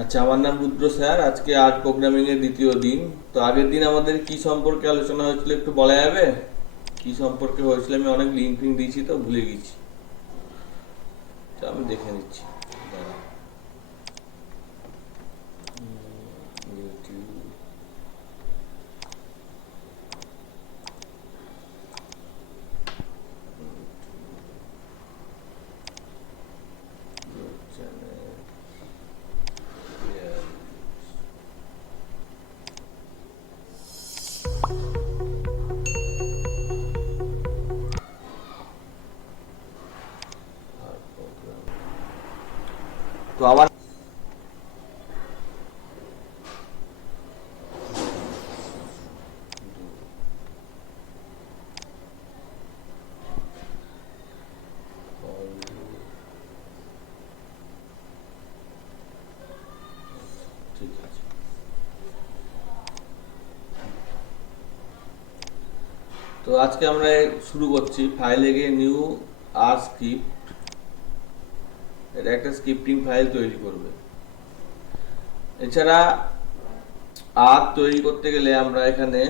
আচ্ছা, আমার নাম রুদ্র স্যার। আজকে আর্ট প্রোগ্রামিং এর দ্বিতীয় দিন। তো আগের দিন আমাদের কি সম্পর্কে আলোচনা হয়েছিল একটু বলা যাবে? কি সম্পর্কে হয়েছিল? আমি অনেক লিঙ্ক ফিঙ্ক দিয়েছি তো ভুলে গেছি। তো আমি দেখে নিচ্ছি। দাঁড়াও। YouTube channel. তো আমার ঠিক আছে। তো আজকে আমরা শুরু করছি ফাইলে গিয়ে নিউ আর স্ক্রিপ্ট। এটা একটা স্ক্রিপ্টিং ফাইল তৈরি করবে। এছাড়া আর তৈরি করতে গেলে আমরা এখানে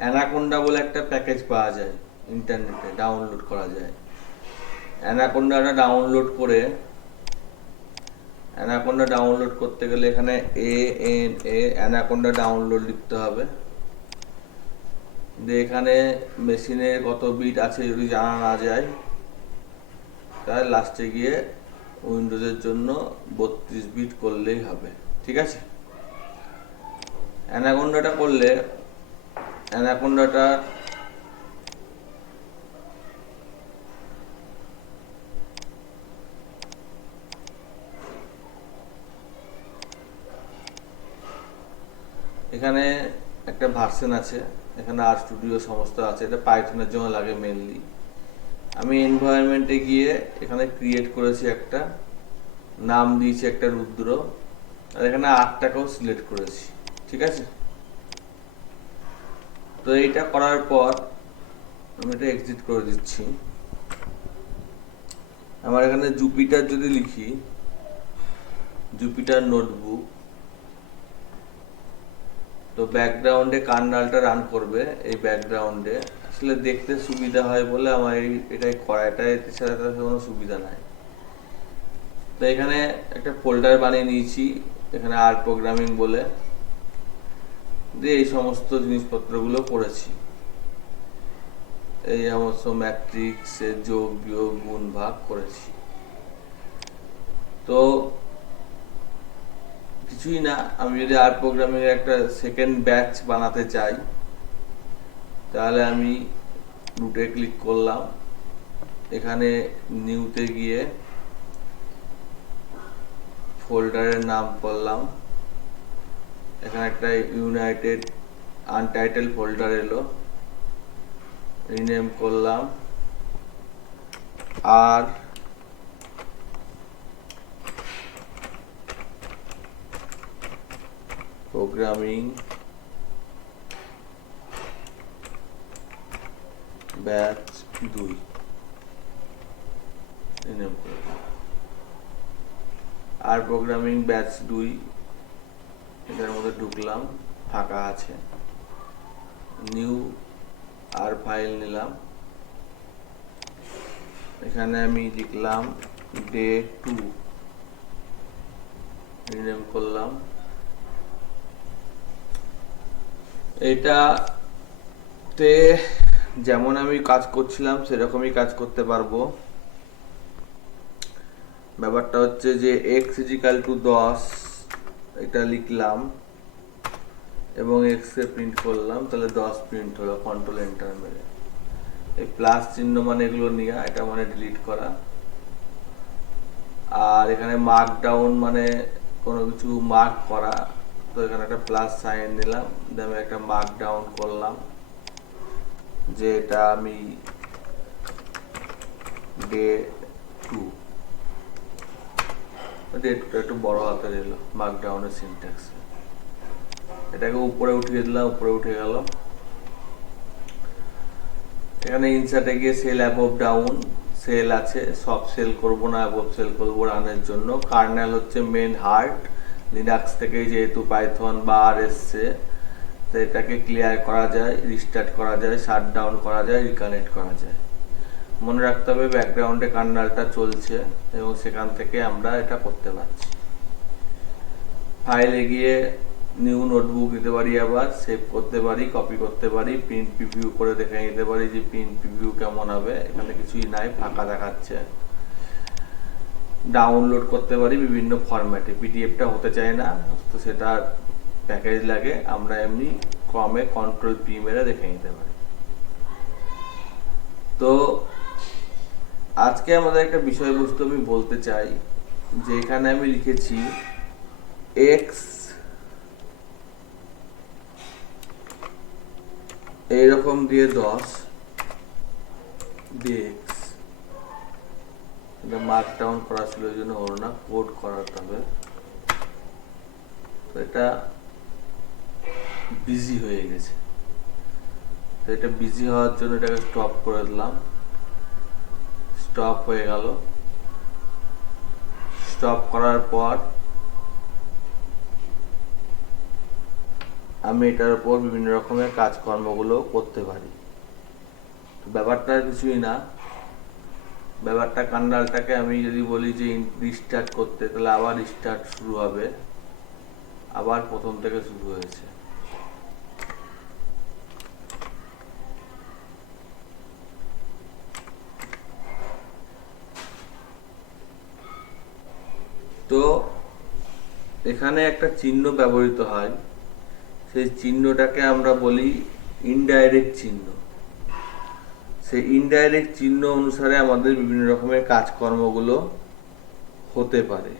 অ্যানাকোন্ডা বলে একটা প্যাকেজ পাওয়া যায়, ইন্টারনেটে ডাউনলোড করা যায়। অ্যানাকোন্ডাটা ডাউনলোড করে অ্যানাকোন্ডা ডাউনলোড করতে গেলে এখানে অ্যানাকোন্ডা ডাউনলোড লিখতে হবে। দিয়ে এখানে মেশিনে কত বিট আছে যদি জানা না যায়, তাহলে লাস্টে গিয়ে উইন্ডোজের জন্য 32 বিট করলেই হবে। ঠিক আছে। অ্যানাকোন্ডাটা করলে অ্যানাকোন্ডাটা এখানে একটা ভার্সন আছে, এখানে আর স্টুডিও সমস্ত আছে। এটা পাইথনের জন্য লাগে মেনলি। আমি এনভায়রনমেন্টে গিয়ে এখানে ক্রিয়েট করেছি, একটা নাম দিয়েছি একটা রুদ্র, আর এখানে 8টাকেও সিলেক্ট করেছি। ঠিক আছে। তো এইটা করার পর আমি এটা এক্সিট করে দিচ্ছি। আমার এখানে জুপিটার যদি লিখি, জুপিটার নোটবুক, তো ব্যাকগ্রাউন্ডে কার্নালটা রান করবে। এই ব্যাকগ্রাউন্ডে আসলে দেখতে সুবিধা হয় বলে আমার এটাই করা, এতে ছাড়া কোনো সুবিধা নাই। তো এখানে একটা ফোল্ডার বানিয়ে নিয়েছি, এখানে আর্ট প্রোগ্রামিং বলে, দিয়ে এই সমস্ত জিনিসপত্রগুলো করেছি। এই সমস্ত ম্যাট্রিক্সে যোগ বিয়োগ গুণ ভাগ করেছি। তো কিছুই না, আমি যদি আর্ট প্রোগ্রামিং এর একটা সেকেন্ড ব্যাচ বানাতে চাই, তাহলে আমি রুটে ক্লিক করলাম, এখানে নিউতে গিয়ে ফোল্ডারের নাম করলাম। এখানে একটা ইউনাইটেড আনটাইটেল ফোল্ডার এলো, রিনেম করলাম আর প্রোগ্রামিং ব্যাচ 2 রিনেম করলাম। আর প্রোগ্রামিং ব্যাচ 2 এটার মধ্যে ঢুকলাম, ফাঁকা আছে, নিউ আর ফাইল নিলাম। এখানে আমি লিখলাম ডে 2, রিনেম করলাম। এটাতে যেমন আমি কাজ করছিলাম সেরকমই কাজ করতে পারবো। ব্যাপারটা হচ্ছে যে x = 10 এটা লিখলাম এবং x কে প্রিন্ট করলাম, তাহলে 10 প্রিন্ট হলো, কন্ট্রোল এন্টার মেরে। এই প্লাস চিহ্ন মানে এগুলো নেওয়া, এটা মানে ডিলিট করা। আর এখানে মার্ক ডাউন মানে কোনো কিছু মার্ক করা, তো এখানে একটা প্লাস সাইন দিলাম, দিয়ে আমি একটা মার্ক ডাউন করলাম যে এটা আমি ডে 2, ডেটটা একটু বড় হাতের এলো মার্ক ডাউনের সিনট্যাক্সে। এটাকে উপরে উঠিয়ে দিলাম, উপরে উঠে গেল। এখানে ইনসার্টে গিয়ে সেল অ্যাবভ ডাউন সেল আছে, সব সেল করব না, অ্যাবভ সেল করবো রানের জন্য। কার্নেল হচ্ছে মেন হার্ট, লিনাক্স থেকে যেহেতু পাইথন বা আর এসছে, তো এটাকে ক্লিয়ার করা যায়, রিস্টার্ট করা যায়, শাট ডাউন করা যায়, রিকানেক্ট করা যায়। মনে রাখতে হবে ব্যাকগ্রাউন্ডে কার্নেলটা চলছে এবং সেখান থেকে আমরা এটা করতে পারছি। ফাইলে গিয়ে নিউ নোটবুক দিতে পারি, আবার সেভ করতে পারি, কপি করতে পারি, প্রিন্ট প্রিভিউ করে দেখে নিতে পারি যে প্রিন্ট প্রিভিউ কেমন হবে। এখানে কিছুই নাই, ফাঁকা দেখাচ্ছে। ডাউনলোড করতে পারি বিভিন্ন ফরম্যাটে, পিডিএফটা হতে চায় না তো সেটা প্যাকেজ লাগে, আমরা এমনি ক্রমে কন্ট্রোল পি মেরে দেখে নিতে পারি। তো আজকে আমাদের একটা বিষয়বস্তু আমি বলতে চাই, যে এখানে আমি লিখেছি এক্স এইরকম দিয়ে 10 দিয়ে এক্স, এটা মার্ক ডাউন করা ছিল ওই জন্য হলো না, কোড করাতে হবে। তো এটা বিজি হয়ে গেছে, তো এটা বিজি হওয়ার জন্য এটাকে স্টপ করে দিলাম। স্টপ হয়ে গেল। স্টপ করার পর আমি এটার উপর বিভিন্ন রকমের কাজকর্মগুলো করতে পারি। ব্যাপারটা কিছুই না, ব্যাপারটা কার্নেলটাকে আমি যদি বলি যে রিস্টার্ট করতে, তাহলে আবার রিস্টার্ট শুরু হবে, আবার প্রথম থেকে শুরু হয়েছে। তো এখানে একটা চিহ্ন ব্যবহৃত হয়, সেই চিহ্নটাকে আমরা বলি ইনডাইরেক্ট চিহ্ন। সেই ইনডাইরেক্ট চিহ্ন অনুসারে আমাদের বিভিন্ন রকমের কাজকর্মগুলো হতে পারে।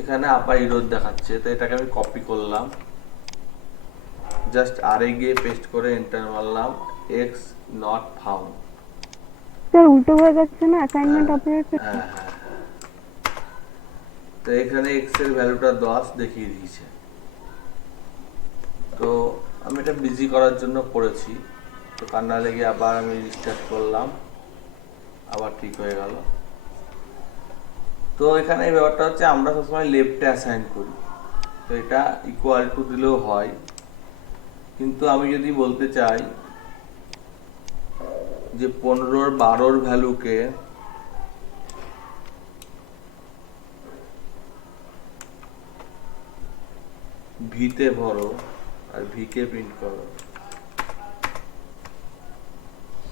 এখানে আপার ইরোর দেখাচ্ছে, তো এটাকে আমি কপি করলাম, জাস্ট আর এ গিয়ে পেস্ট করে এন্টার মারলাম, এক্স নট ফাউন্ড। স্যার উল্টো হয়ে যাচ্ছে না অ্যাসাইনমেন্ট অপারেটর? হ্যাঁ হ্যাঁ, তো এখানে এক্স এর ভ্যালুটা 10 দেখিয়ে দিয়েছে। তো আমি এটা বিজি করার জন্য করেছি। তো কান্নালে গিয়ে আবার আমি রিস্টার্ট করলাম, আবার ঠিক হয়ে গেল। তো এখানে এই ব্যাপারটা হচ্ছে আমরা সবসময় লেফটে অ্যাসাইন করি, তো এটা ইকুয়াল টু দিলেও হয়, কিন্তু আমি যদি বলতে চাই যে 15 12 ভ্যালুকে ভিতে ভরো আর ভিকে প্রিন্ট করো,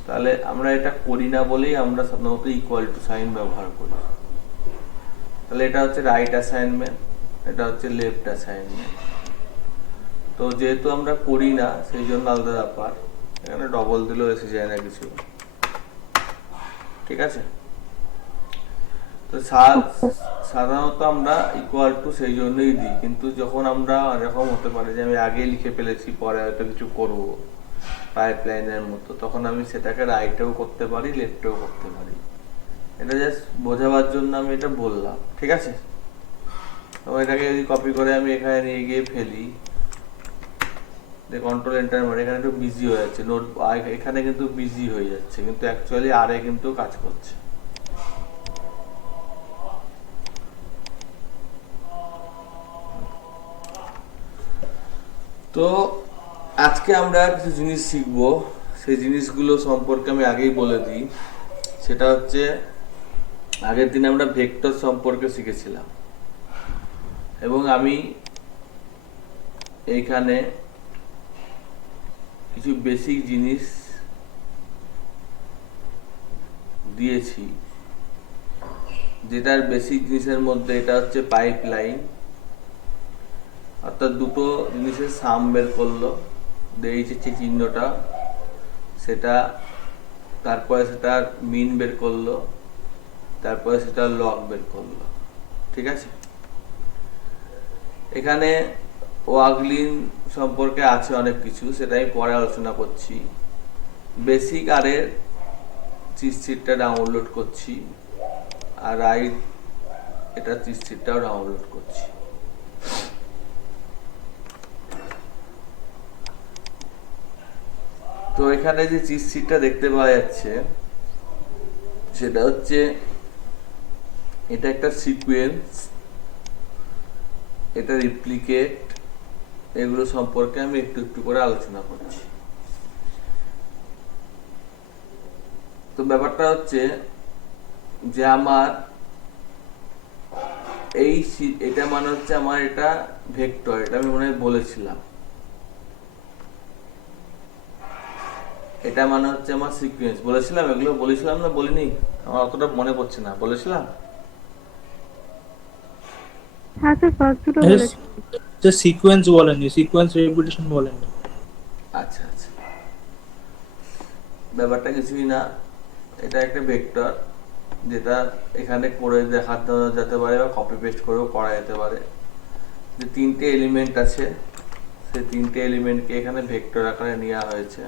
তাহলে আমরা এটা করি না বলেই আমরা সাধারণত ইকুয়াল টু সাইন ব্যবহার করি। তাহলে এটা হচ্ছে রাইট অ্যাসাইনমেন্ট, এটা হচ্ছে লেফট অ্যাসাইনমেন্ট। তো যেহেতু আমরা করি না সেই জন্য আলাদা ব্যাপার, এখানে ডবল দিলেও এসে যায় না কিছু, ঠিক আছে। তো সাধারণত আমরা ইকুয়াল টু সেই জন্যই দিই, কিন্তু যখন আমরা এরকম হতে পারে যে আমি আগে লিখে ফেলেছি পরে হয়তো কিছু করবো পাইপলাইনের মতো, তখন আমি সেটাকে রাইটেও করতে পারি, লেফটেও করতে পারি। এটা জাস্ট বোঝাবার জন্য আমি এটা বললাম, ঠিক আছে। তো এটাকে যদি কপি করে আমি এখানে নিয়ে গিয়ে ফেলি, কন্ট্রোল এন্টার মারি, এখানে একটু বিজি হয়ে যাচ্ছে নোট, এখানে কিন্তু বিজি হয়ে যাচ্ছে, কিন্তু অ্যাকচুয়ালি আরে কিন্তু কাজ করছে। তো আজকে আমরা কিছু জিনিস শিখবো, সেই জিনিসগুলো সম্পর্কে আমি আগেই বলে দিই। সেটা হচ্ছে আগের দিন আমরা ভেক্টর সম্পর্কে শিখেছিলাম, এবং আমি এইখানে কিছু বেসিক জিনিস দিয়েছি, যেটার বেসিক জিনিসের মধ্যে এটা হচ্ছে পাইপলাইন, অর্থাৎ দুটো জিনিসের সাম বের করলো, দিয়েছে চিহ্নটা, সেটা তারপরে সেটা মিন বের করলো, তারপরে সেটা লগ বের করলো, ঠিক আছে। এখানে ওয়াগলিন সম্পর্কে আছে অনেক কিছু, সেটা আমি পরে আলোচনা করছি। বেসিক আরের চিটশিটটা ডাউনলোড করছি, আর রাইট এটা চিটশিটটাও ডাউনলোড করছি। তো এখানে যে চিট শিটটা দেখতে পাওয়া যাচ্ছে সেটা হচ্ছে এটা একটা সিকোয়েন্স, এটা রিপ্লিকেট, এগুলো সম্পর্কে আমি একটু একটু করে আলোচনা করছি। তো ব্যাপারটা হচ্ছে যে আমার এটা মানে হচ্ছে আমার এটা ভেক্টর, এটা আমি মনে হয় বলেছিলাম। এটা মানে হচ্ছে আমার সিকোয়েন্স, বলেছিলাম এগুলো, বলেছিলাম না বলিনি? আমার অতটা মনে পড়ছে না, বলেছিলাম? হ্যাঁ স্যার, ফার্স্ট দুটো বলেছি। যে সিকোয়েন্স বলেননি, সিকোয়েন্স রেপিটেশন বলেননি। আচ্ছা আচ্ছা, ব্যাপারটা কিছুই না, এটা একটা ভেক্টর যেটা এখানে করে দেখাতে যেতে পারে বা কপি পেস্ট করেও করা যেতে পারে। যে তিনটে এলিমেন্ট আছে, সেই তিনটে এলিমেন্টকে এখানে ভেক্টর আকারে নেওয়া হয়েছে।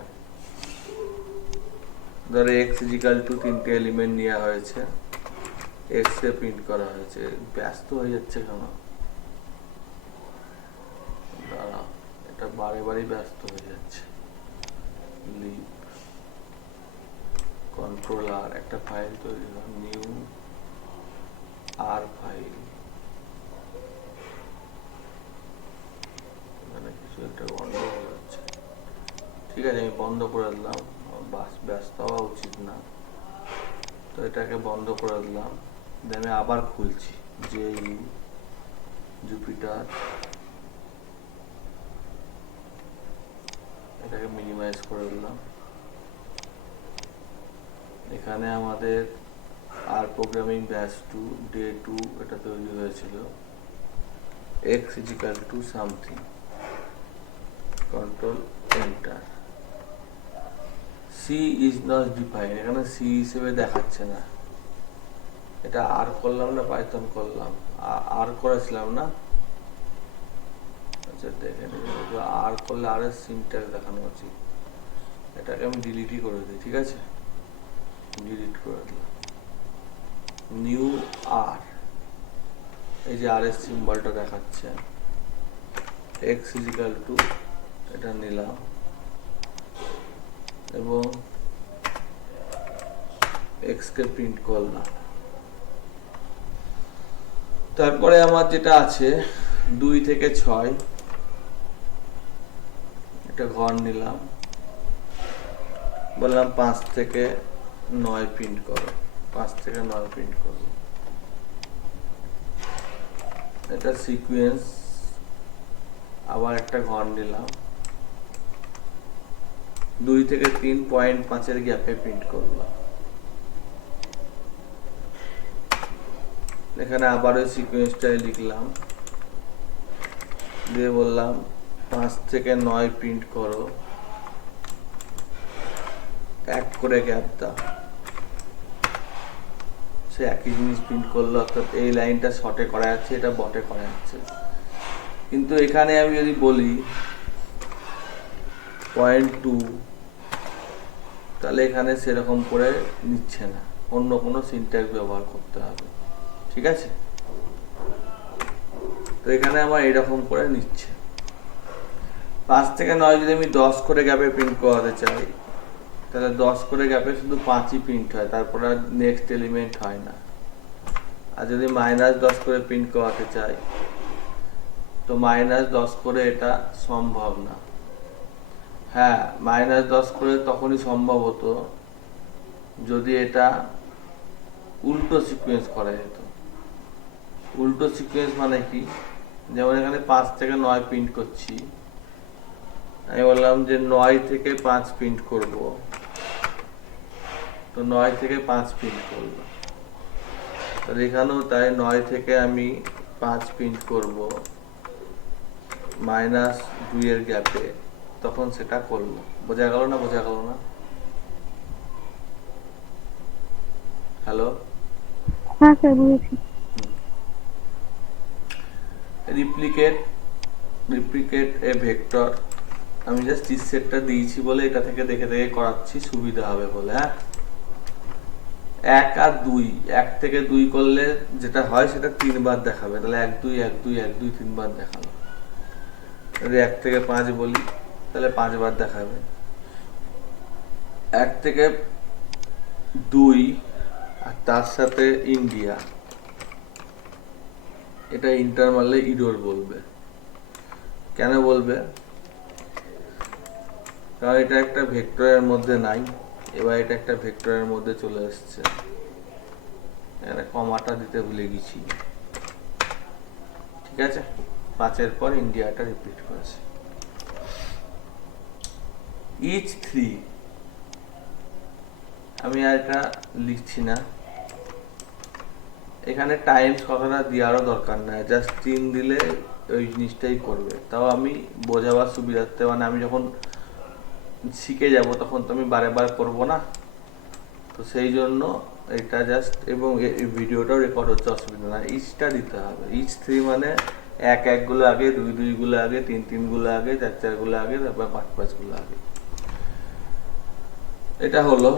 ধরো এক্স ইজিক্যাল টু তিনটে এলিমেন্ট নেওয়া হয়েছে, এক্স কে প্রিন্ট করা হয়েছে। ব্যস্ত হয়ে যাচ্ছে কেন? দাঁড়াও, এটা বারে বারে ব্যস্ত হয়ে যাচ্ছে। লিভ কন্ট্রোল আর, একটা ফাইল তৈরি হয়, নিউ আর ফাইল, মানে কিছু একটা গন্ডগোল হয়ে যাচ্ছে। ঠিক আছে, আমি বন্ধ করে দিলাম, ব্যস্ত হওয়া উচিত না, তো এটাকে বন্ধ করে দিলাম। আমি আবার খুলছি, যে জুপিটার, এটাকে মিনিমাইজ করে দিলাম। এখানে আমাদের আর প্রোগ্রামিং ব্যাচ 2 ডে 2 এটা তৈরি হয়েছিল। x is equal to something, control enter. C is not define, এখানে সি হিসেবে দেখাচ্ছে না। এটা আর করলাম না পাইথন করলাম? আর করেছিলাম না? আচ্ছা দেখে নিন, আর করলে আর এর সিনট্যাক্স দেখানো উচিত। এটাকে আমি ডিলিটই করে দিই, ঠিক আছে? ডিলিট করে দিলাম। নিউ আর, এই যে আর এর সিম্বলটা দেখাচ্ছে, এক্স ইজিক্যাল টু, এটা নিলাম এবং এক্স কে প্রিন্ট করলাম। তারপরে আমার যেটা আছে 2 থেকে 6, এটা ঘর নিলাম, বললাম 5 থেকে 9 প্রিন্ট করো, 5 থেকে 9 প্রিন্ট করো। এটা সিকোয়েন্স, আবার একটা ঘর নিলাম, 2 থেকে 3.5 গ্যাপে প্রিন্ট করলাম। এখানে আবার ওই সিকোয়েন্সটাই লিখলাম, দিয়ে বললাম 5 থেকে 9 প্রিন্ট করো, 1 করে গ্যাপ দাও। সে একই জিনিস প্রিন্ট করলো, অর্থাৎ এই লাইনটা শর্টে করা যাচ্ছে, এটা বটে করা যাচ্ছে। কিন্তু এখানে আমি যদি বলি 0.2, তাহলে এখানে সেরকম করে নিচ্ছে না, অন্য কোনো সিনট্যাক্স ব্যবহার করতে হবে, ঠিক আছে? তো এখানে আমার এরকম করে নিচ্ছে। 5 থেকে 9 যদি আমি 10 করে গ্যাপে প্রিন্ট করাতে চাই, তাহলে 10 করে গ্যাপে শুধু 5ই প্রিন্ট হয়, তারপর আর নেক্সট এলিমেন্ট হয় না। আর যদি -10 করে প্রিন্ট করাতে চাই, তো -10 করে এটা সম্ভব না। হ্যাঁ, -10 করে তখনই সম্ভব হতো যদি এটা উল্টো সিকোয়েন্স করা যেত। উল্টো সিকোয়েন্স মানে কি? যেমন এখানে 5 থেকে 9 প্রিন্ট করছি, আমি বললাম যে 9 থেকে 5 প্রিন্ট করব, তো 9 থেকে 5 প্রিন্ট করলাম। তাহলে এখানেও তাই, 9 থেকে আমি 5 প্রিন্ট করব -2 এর গ্যাপে, তখন সেটা করলো। বোঝা গেল না? বোঝা গেল না? হ্যালো? হ্যাঁ স্যার, বুঝেছি। রিপ্লিকেট এ ভেক্টর, আমি জাস্ট চিট সেটটা দিয়েছি বলে এটা থেকে দেখে দেখে করাচ্ছি, সুবিধা হবে বলে। হ্যাঁ, 1 আর 2, 1 থেকে 2 করলে যেটা হয় সেটা 3 বার দেখাবে, তাহলে 1 2 1 2 1 2 3 বার দেখালো। যদি 1 থেকে 5 বলি, তাহলে 5 বার দেখাবে। 1 থেকে 2 আর তার সাথে ইন্ডিয়া, এটা ইন্টার মারলে ইরোর বলবে। কেন বলবে? কারণ এটা একটা ভেক্টরের মধ্যে নাই, এবার এটা একটা ভেক্টরের মধ্যে চলে এসছে। এখানে কমাটা দিতে ভুলে গেছি, ঠিক আছে। 5-এর পর ইন্ডিয়াটা রিপিট করেছে। ইচ 3, আমি আর এটা লিখছি না, এখানে টাইমস কথাটা দেওয়ারও দরকার নাই, জাস্ট 3 দিলে ওই জিনিসটাই করবে। তাও আমি বোঝাবার সুবিধার্থে, মানে আমি যখন শিখে যাব তখন তো আমি বারে করব না, তো সেই জন্য এটা জাস্ট, এবং এই ভিডিওটাও রেকর্ড হচ্ছে, অসুবিধা না। ইচটা দিতে হবে। ইচ 3 মানে 1-1 গুলো আগে, 2-2 গুলো আগে, 3-3 গুলো আগে, 4-4 গুলো আগে, তারপর 5-5 গুলো আগে। এটা হলো।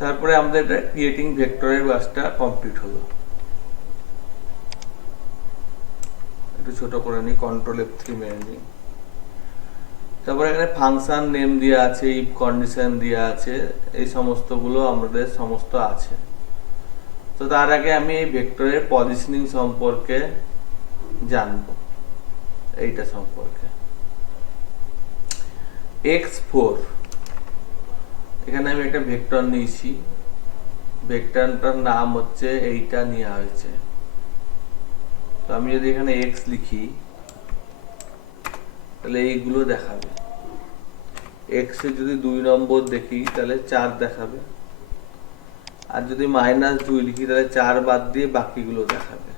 তারপরে আমাদের এটা ক্রিয়েটিং ভেক্টরের কাজটা কমপ্লিট হলো। একটু ছোট করে নিই, কন্ট্রোল F3 মেরে নিই। তারপরে এখানে ফাংশন নেম দেওয়া আছে, ইফ কন্ডিশন দেওয়া আছে, এই সমস্তগুলো আমাদের সমস্ত আছে। তো তার আগে আমি এই ভেক্টরের পজিশনিং সম্পর্কে জানবো, এইটা সম্পর্কে। x4, এখানে আমি একটা ভেক্টর নিয়েছি, ভেক্টরটার নাম হচ্ছে এইটা নেওয়া হয়েছে। তো আমি যদি এখানে x লিখি তাহলে এইগুলো দেখাবে। x এ যদি 2 নম্বর দেখি তাহলে 4 দেখাবে, আর যদি -2 লিখি তাহলে 4 বাদ দিয়ে বাকিগুলো দেখাবে।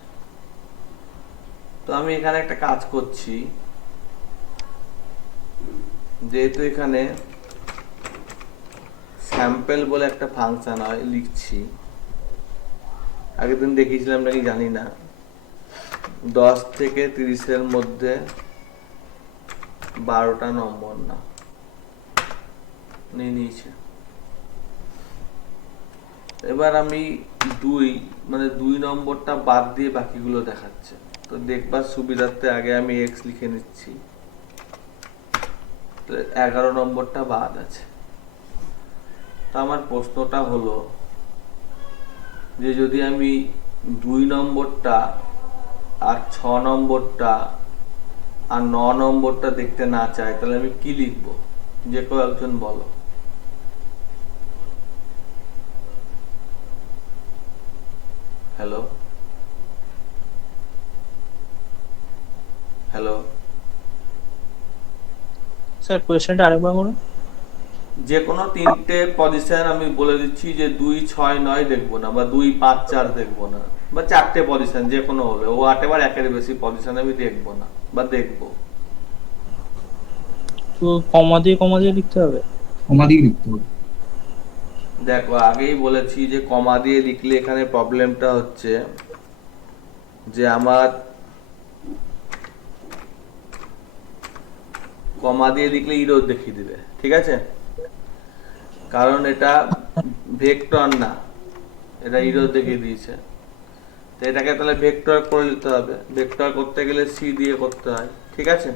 তো আমি এখানে একটা কাজ করছি, যেহেতু এখানে স্যাম্পল বলে একটা ফাংশন হয়, লিখছি। আগের দিন দেখিয়েছিলাম নাকি জানি না, 10 থেকে 30-এর মধ্যে 12টা নম্বর না নিয়েছে। এবার আমি 2 নম্বরটা বাদ দিয়ে বাকিগুলো দেখাচ্ছে। তো দেখবার সুবিধার্থে আগে আমি x লিখে নিচ্ছি, 11 নম্বরটা বাদ আছে। তো আমার প্রশ্নটা হলো যে যদি আমি 2 নম্বরটা আর 6 নম্বরটা আর 9 নম্বরটা দেখতে না চাই, তাহলে আমি কি লিখবো? যে কেউ একজন বলো। হ্যালো হ্যালো স্যার কোয়েশ্চেনটা আরেকবার করুন। যে কোনো 3টে পজিশন আমি বলে দিচ্ছি, যে 2, 6, 9 দেখবো না, বা 2, 5, 4 দেখবো না, বা 4টে পজিশন যে কোনো হলে, ও 8 বেশি পজিশন আমি দেখবো না, বা দেখবো। তো কমা দিয়ে লিখতে হবে। কমা দিয়ে লিখতে হবে। দেখো আগেই বলেছি যে কমা দিয়ে লিখলে এখানে প্রবলেমটা হচ্ছে যে আমার কমা দিয়ে লিখলে ইরোর দেখিয়ে দিবে, ঠিক আছে। কারণ এটা ভেক্টর না, এটা ইরোর দেখিয়ে দিয়েছে। তো এটাকে তাহলে ভেক্টর করে দিতে হবে। ভেক্টর করতে গেলে সি দিয়ে করতে হয়, ঠিক আছে।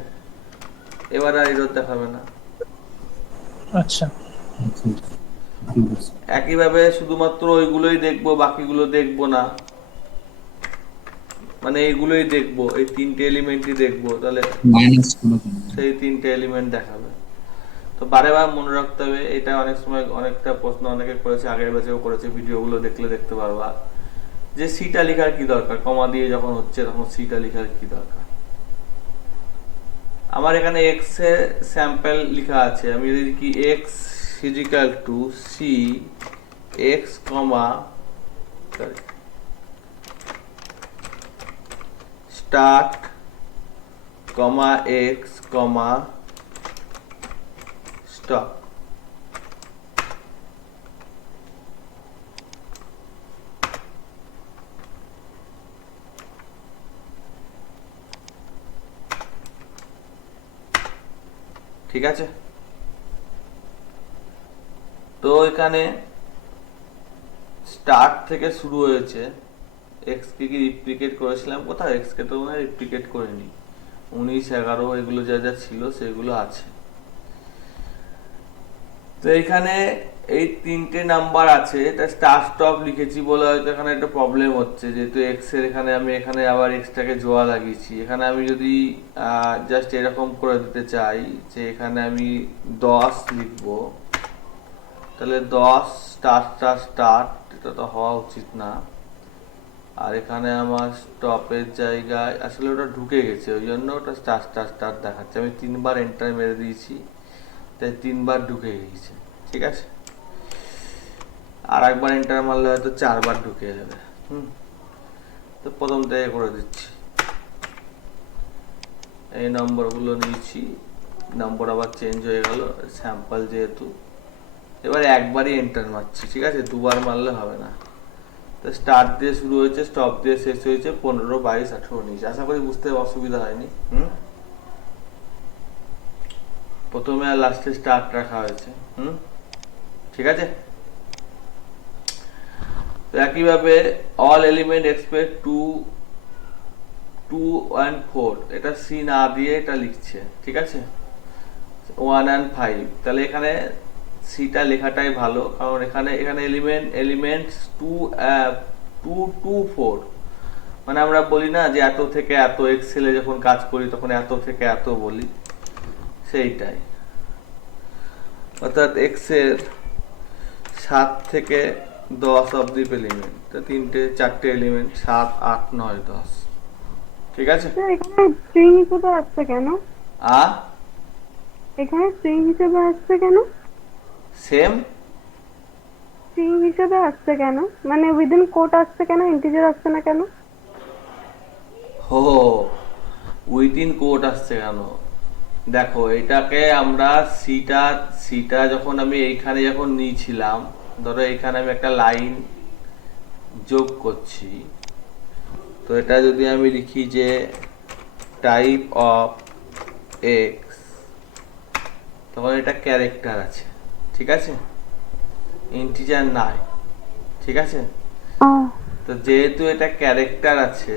এবার আর ইরোর দেখাবে না। আচ্ছা, ঠিক আছে। একইভাবে শুধুমাত্র ওইগুলোই দেখবো, বাকিগুলো দেখবো না, মানে এইগুলোই দেখবো, এই 3টে এলিমেন্টই দেখবো, তাহলে মাইনাস কোনো কেন? সেই 3টে এলিমেন্ট দেখাবে। তো বারে মনে রাখতে হবে। এটা অনেক সময় অনেকটা প্রশ্ন অনেকে করেছে, আগের ব্যাচেও করেছে, ভিডিওগুলো দেখলে দেখতে পারবা যে সিটা লেখার কি দরকার, কমা দিয়ে যখন হচ্ছে তখন সিটা লেখার কি দরকার। আমার এখানে এক্স এ স্যাম্পল লেখা আছে, আমি যদি কি x equal to c x comma start comma x comma stop, ঠিক আছে। তো এখানে স্টার্ট থেকে শুরু হয়েছে, এক্স কে কি রিপ্লিকেট করেছিলাম কোথাও? এক্স কে তো মনে হয় রিপ্লিকেট করিনি। 19, 11 এগুলো যা যা ছিল সেগুলো আছে। তো এখানে এই তিনটে নাম্বার আছে, এটা স্টার স্টপ লিখেছি বলে হয়তো এখানে একটা প্রবলেম হচ্ছে, যেহেতু এক্স এর এখানে আমি এখানে আবার এক্সটাকে জোড়া লাগিয়েছি। এখানে আমি যদি জাস্ট এরকম করে দিতে চাই যে এখানে আমি 10 লিখবো, তাহলে 10 স্টার স্টার স্টার্ট, এটা তো হওয়া উচিত না। আর এখানে আমার স্টপের জায়গায় আসলে ওটা ঢুকে গেছে, ওই জন্য ওটা স্টার স্টার স্টার দেখাচ্ছে। আমি 3বার এন্টার মেরে দিয়েছি, তাই 3বার ঢুকে গেছে, ঠিক আছে। আর একবার এন্টার মারলে হয়তো 4বার ঢুকে যাবে। তো প্রথম থেকে করে দিচ্ছি, এই নম্বরগুলো নিয়েছি, নম্বর আবার চেঞ্জ হয়ে গেল স্যাম্পল যেহেতু। এবার একবারই এন্টার মারছি, ঠিক আছে, 2বার মারলে হবে না। তো স্টার্ট দিয়ে শুরু হয়েছে, স্টপ দিয়ে শেষ হয়েছে, 15, 22, 18, 19। আশা করি বুঝতে অসুবিধা হয়নি। প্রথমে আর লাস্টে স্টার্ট রাখা হয়েছে। ঠিক আছে। তো একইভাবে অল এলিমেন্ট এক্সপেক্ট 2, 2 and 4, এটা সি না দিয়ে এটা লিখছে, ঠিক আছে, 1 and 5। তাহলে এখানে সিটা লেখাটাই ভালো, কারণ এখানে এলিমেন্টস 2, 2, 4, মানে আমরা বলি না যে এত থেকে এত, এক্সেলে যখন কাজ করি তখন এত থেকে এত বলি, সেইটাই। অর্থাৎ এক্স এর 7 থেকে 10 অবধি এলিমেন্ট, তো 4টে এলিমেন্ট 7, 8, 9, 10, ঠিক আছে। এখানে স্ট্রিং হিসেবে আসছে কেন? এখানে স্ট্রিং হিসেবে আসছে কেন? সেম স্ট্রিং হিসেবে আসছে কেন, মানে উইদিন কোট আসছে কেন, ইন্টিজার আসছে না কেন? হো, উইদিন কোট আসছে কেন? দেখো এটাকে আমরা সিটা যখন আমি এইখানে যখন নিয়েছিলাম, ধরো এইখানে আমি একটা লাইন যোগ করছি, তো এটা যদি আমি লিখি যে টাইপ অফ এক্স, তখন এটা ক্যারেক্টার আছে, ঠিক আছে, ইন্টিজার নাই, ঠিক আছে। তো যেহেতু এটা ক্যারেক্টার আছে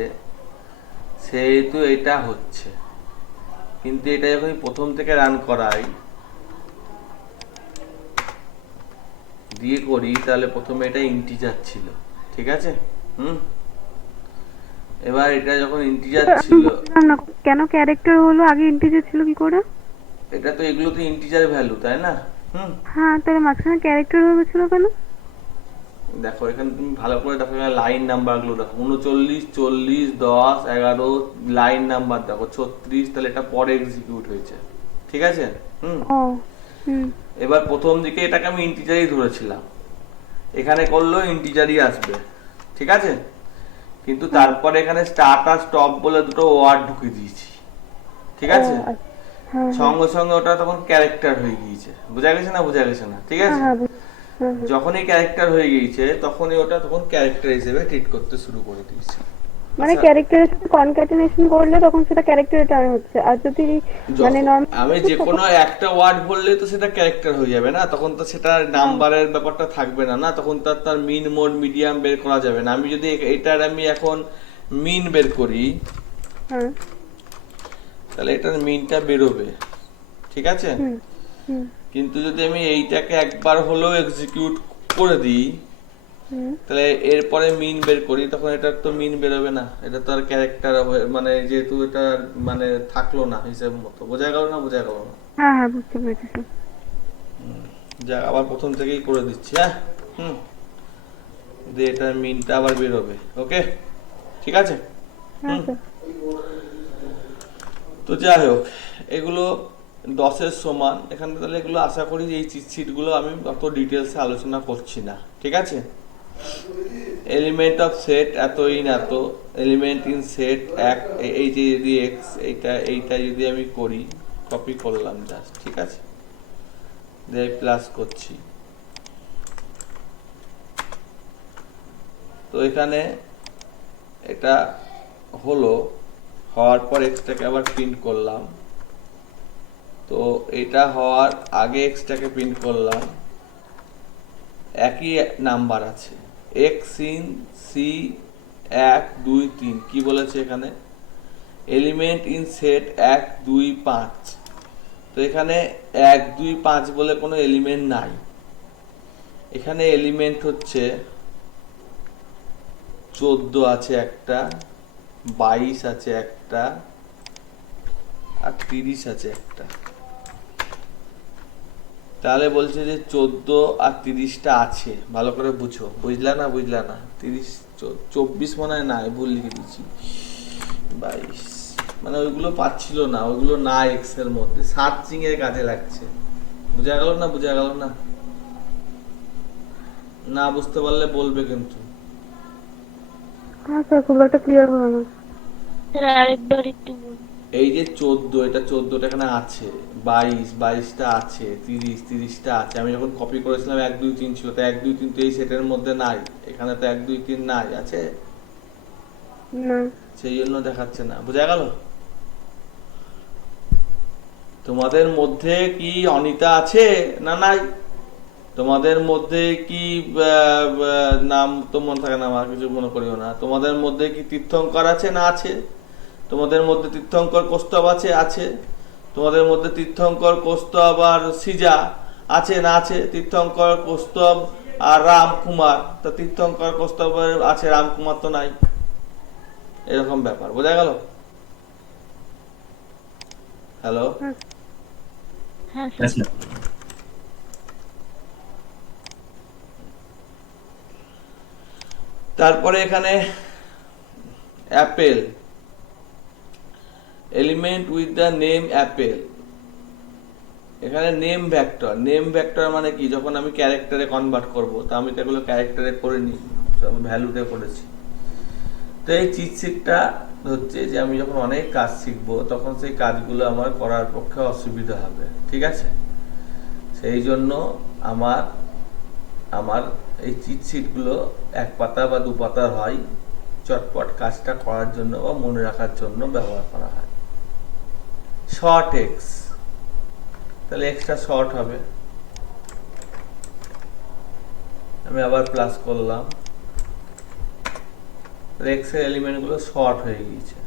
সেহেতু এটা হচ্ছে, কিন্তু এটা যখন প্রথম থেকে রান করাই দিয়ে করি, তাহলে প্রথমে এটা ইন্টিজার ছিল, ঠিক আছে। এবার এটা যখন ইন্টিজার ছিল, কেন ক্যারেক্টার হলো? আগে ইন্টিজার ছিল কি করে? এটা তো এগুলো তো ইন্টিজার ভ্যালু, তাই না? হ্যাঁ, তাহলে মাঝখানে ক্যারেক্টার হয়ে গেছিল কেন? দেখো এখানে তুমি ভালো করে দেখো, লাইন নাম্বার গুলো দেখো, 39, 40, 10, 11, লাইন নাম্বার দেখো 36, তাহলে এটা পরে এক্সিকিউট হয়েছে, ঠিক আছে। এবার প্রথম দিকে এটাকে আমি ইন্টিজারই ধরেছিলাম, এখানে করলেও ইন্টিজারই আসবে, ঠিক আছে, কিন্তু তারপরে এখানে স্টার্ট আর স্টপ বলে দুটো ওয়ার্ড ঢুকে দিয়েছি, ঠিক আছে। সঙ্গে সঙ্গে ওটা তখন ক্যারেক্টার হয়ে গিয়েছে, বোঝা গেছে না? ঠিক আছে। যখনই ক্যারেক্টার হয়ে গিয়েছে তখনই ওটা তখন ক্যারেক্টার হিসেবে ট্রিট করতে শুরু করে দিয়েছে। মানে ক্যারেক্টারের সাথে কনক্যাটিনেশন করলে তখন সেটা ক্যারেক্টারে টার্ন হচ্ছে, আর যদি মানে আমি যে কোনো একটা ওয়ার্ড বললে তো সেটা ক্যারেক্টার হয়ে যাবে না, তখন তো সেটা নাম্বারের ব্যাপারটা থাকবে না, তখন তার মিন মোড মিডিয়াম বের করা যাবে না। আমি যদি এটার আমি এখন মিন বের করি, তাহলে এটার মিনটা বেরোবে, ঠিক আছে। কিন্তু যদি আমি এইটাকে একবার হলেও এক্সিকিউট করে দিই, তাহলে এরপরে মিন বের করি, তখন এটার তো মিন বেরোবে না, এটা তো আর ক্যারেক্টার মানে যেহেতু এটা মানে থাকলো না হিসেব মতো। বোঝা গেল না? হ্যাঁ, বুঝতে পেরেছি। যা আবার প্রথম থেকেই করে দিচ্ছি। দিয়ে এটার মিনটা আবার বেরোবে, ওকে, ঠিক আছে। তো যাই হোক, এগুলো 10-এর সমান এখানে, তাহলে এগুলো আশা করি যে এই চিট গুলো আমি অত ডিটেলসে আলোচনা করছি না, ঠিক আছে। এলিমেন্ট অফ সেট এতই না, তো এলিমেন্ট ইন সেট এক, এই যে যদি এক্স, এইটা যদি আমি করি, কপি করলাম জাস্ট, ঠিক আছে, দিয়ে প্লাস করছি, তো এখানে এটা হলো, হওয়ার পর এক্সটাকে আবার প্রিন্ট করলাম, তো এটা হওয়ার আগে এক্সটাকে প্রিন্ট করলাম, একই নাম্বার আছে, এক্স ইন সি 1, 2, 3, কি বলেছে এখানে, এলিমেন্ট ইন সেট 1, 2, 5, তো এখানে 1 2 5 বলে কোনো এলিমেন্ট নাই, এখানে এলিমেন্ট হচ্ছে 14 আছে একটা, 22 আছে একটা, আর 30 আছে একটা। তাহলে বলছে যে 14 আর 30টা আছে, ভালো করে বুঝো, বুঝলা না? 30 24 মনে হয় নাই, ভুল লিখে দিচ্ছি, 22 মানে ওইগুলো পাচ্ছিল না, ওইগুলো না এক্স এর মধ্যে, সার্চিং এর কাজে লাগছে। বুঝা গেল না? না বুঝতে পারলে বলবে কিন্তু। হ্যাঁ স্যার, খুব একটা ক্লিয়ার হলো না। স্যার আরেকবার একটু বলুন। এই যে 14, এটা 14টা এখানে আছে, 22টা আছে, 30টা আছে। আমি যখন কপি করেছিলাম 1 2 3 ছিল, তো 1 2 3 তো এই সেটের মধ্যে নাই, এখানে তো 1 2 3 নাই, আছে? না। সেই জন্য দেখাচ্ছে না। বোঝা গেল? তোমাদের মধ্যে কি অনিতা আছে না নাই? তোমাদের মধ্যে কি নাম তো মনে থাকে না আমার, কিছু মনে করিও না। তোমাদের মধ্যে কি তীর্থঙ্কর আছে না আছে? তোমাদের মধ্যে তীর্থঙ্কর কৌস্তব আছে? তোমাদের মধ্যে তীর্থঙ্কর কৌস্তব আর সিজা আছে না আছে? তীর্থঙ্কর কৌস্তব আর রামকুমার, তো তীর্থঙ্কর কৌস্তব আছে, রামকুমার তো নাই। এরকম ব্যাপার। বোঝা গেল? হ্যালো? হ্যাঁ স্যার। আচ্ছা তারপরে এখানে Apple, element with the name Apple. এখানে নেম ভেক্টর মানে কি? যখন আমি ক্যারেক্টারে কনভার্ট করব, তা আমি তো এগুলো ক্যারেক্টারে করে নিই, ভ্যালুতে করেছি। তো এই চিট শিটটা হচ্ছে যে আমি যখন অনেক কাজ শিখবো, তখন সেই কাজগুলো আমার করার পক্ষে অসুবিধা হবে, ঠিক আছে? সেই জন্য আমার এই চিট শিটগুলো 1 পাতা বা 2 পাতার হয়, চটপট কাজটা করার জন্য বা মনে রাখার জন্য ব্যবহার করা হয়। শর্ট এক্স, তাহলে এক্সটা শর্ট হবে। আমি আবার প্লাস করলাম, এক্স এর এলিমেন্ট গুলো শর্ট হয়ে গিয়েছে।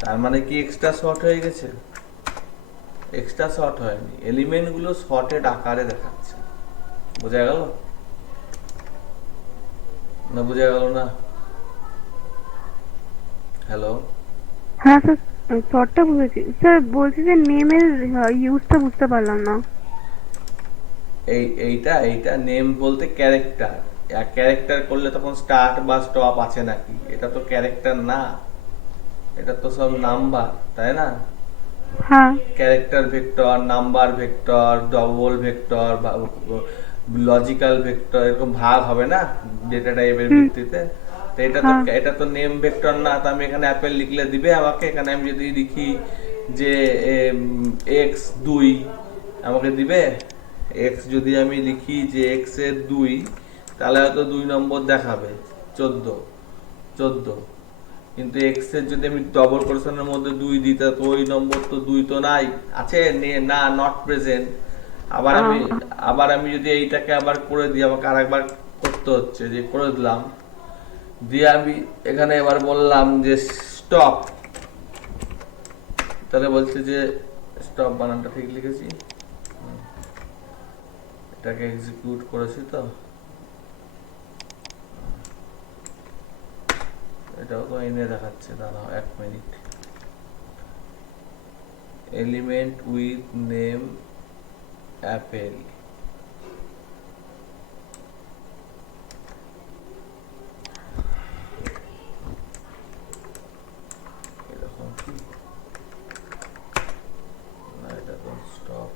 তার মানে কি এক্সট্রা শর্ট হয়ে গেছে? এক্সট্রা শর্ট হয়নি, এলিমেন্ট গুলো শর্টেড আকারে দেখাচ্ছে। বোঝা গেল না? বোঝা গেল না? হ্যালো? হ্যাঁ স্যার, শর্টটা বুঝেছি স্যার, বলছি যে নেমের ইউজটা বুঝতে পারলাম না। এইটা নেম বলতে ক্যারেক্টার। ক্যারেক্টার করলে তখন স্টার্ট বা স্টপ আছে নাকি? এটা তো ক্যারেক্টার না, এটা তো সব নাম্বার, তাই না? হ্যাঁ। Character vector, number vector, double vector, logical vector, এরকম ভাগ হবে না ডেটা টাইপের ভিত্তিতে। তো এটা তো নেম ভেক্টর না। তো আমি এখানে অ্যাপেল লিখলে দিবে আমাকে? এখানে আমি যদি লিখি যে x2, আমাকে দিবে? x যদি আমি লিখি যে x এর 2, তাহলে হয়তো 2 নম্বর দেখাবে, 14। কিন্তু এক্স এর যদি আমি ডবল কোটেশনের মধ্যে 2 দিই, তো ওই নম্বর তো 2 তো নাই, আছে না, নট প্রেজেন্ট। আবার আমি যদি এইটাকে আবার করে দিই, আমাকে আরেকবার করতে হচ্ছে, যে করে দিলাম, দিয়ে আমি এখানে এবার বললাম যে স্টপ, তাহলে বলছে যে স্টপ বানানটা ঠিক লিখেছি, এটাকে এক্সিকিউট করেছি তো, এটাও তো এনে দেখাচ্ছে। দাঁড়াও 1 minute. Element with name Apple, এরকম কি না? এটা তো স্টপ,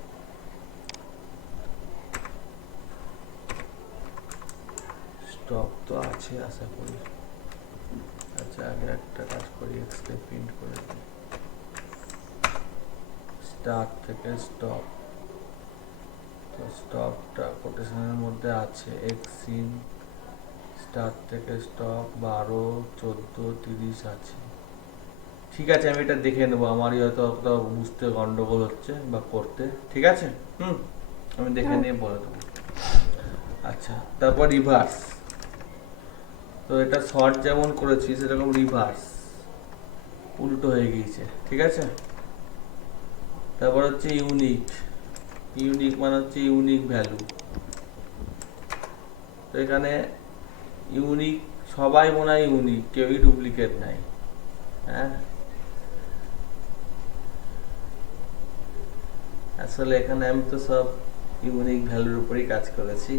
তো আছে আশা করি। আচ্ছা, আগে একটা কাজ করি, এক্সকে প্রিন্ট করে দিই, স্টার্ট থেকে স্টপ। তো স্টপটা কোটেশনের মধ্যে আছে, এক্স ইন স্টার্ট থেকে স্টপ 12 14 30 আছে। ঠিক আছে, আমি এটা দেখে নেবো, আমারই হয়তো বুঝতে গন্ডগোল হচ্ছে বা করতে। ঠিক আছে, আমি দেখে নিয়ে বলে দেবো। আচ্ছা, তারপর রিভার্স। তো এটা শর্ট যেমন করেছি, সেরকম রিভার্স, উল্টো হয়ে গিয়েছে। ঠিক আছে, তারপর হচ্ছে ইউনিক। ইউনিক মানে হচ্ছে ইউনিক ভ্যালু। তো এখানে ইউনিক সবাই মনে হয় ইউনিক, কেউই ডুপ্লিকেট নাই। হ্যাঁ, আসলে এখানে আমি তো সব ইউনিক ভ্যালুর উপরেই কাজ করেছি,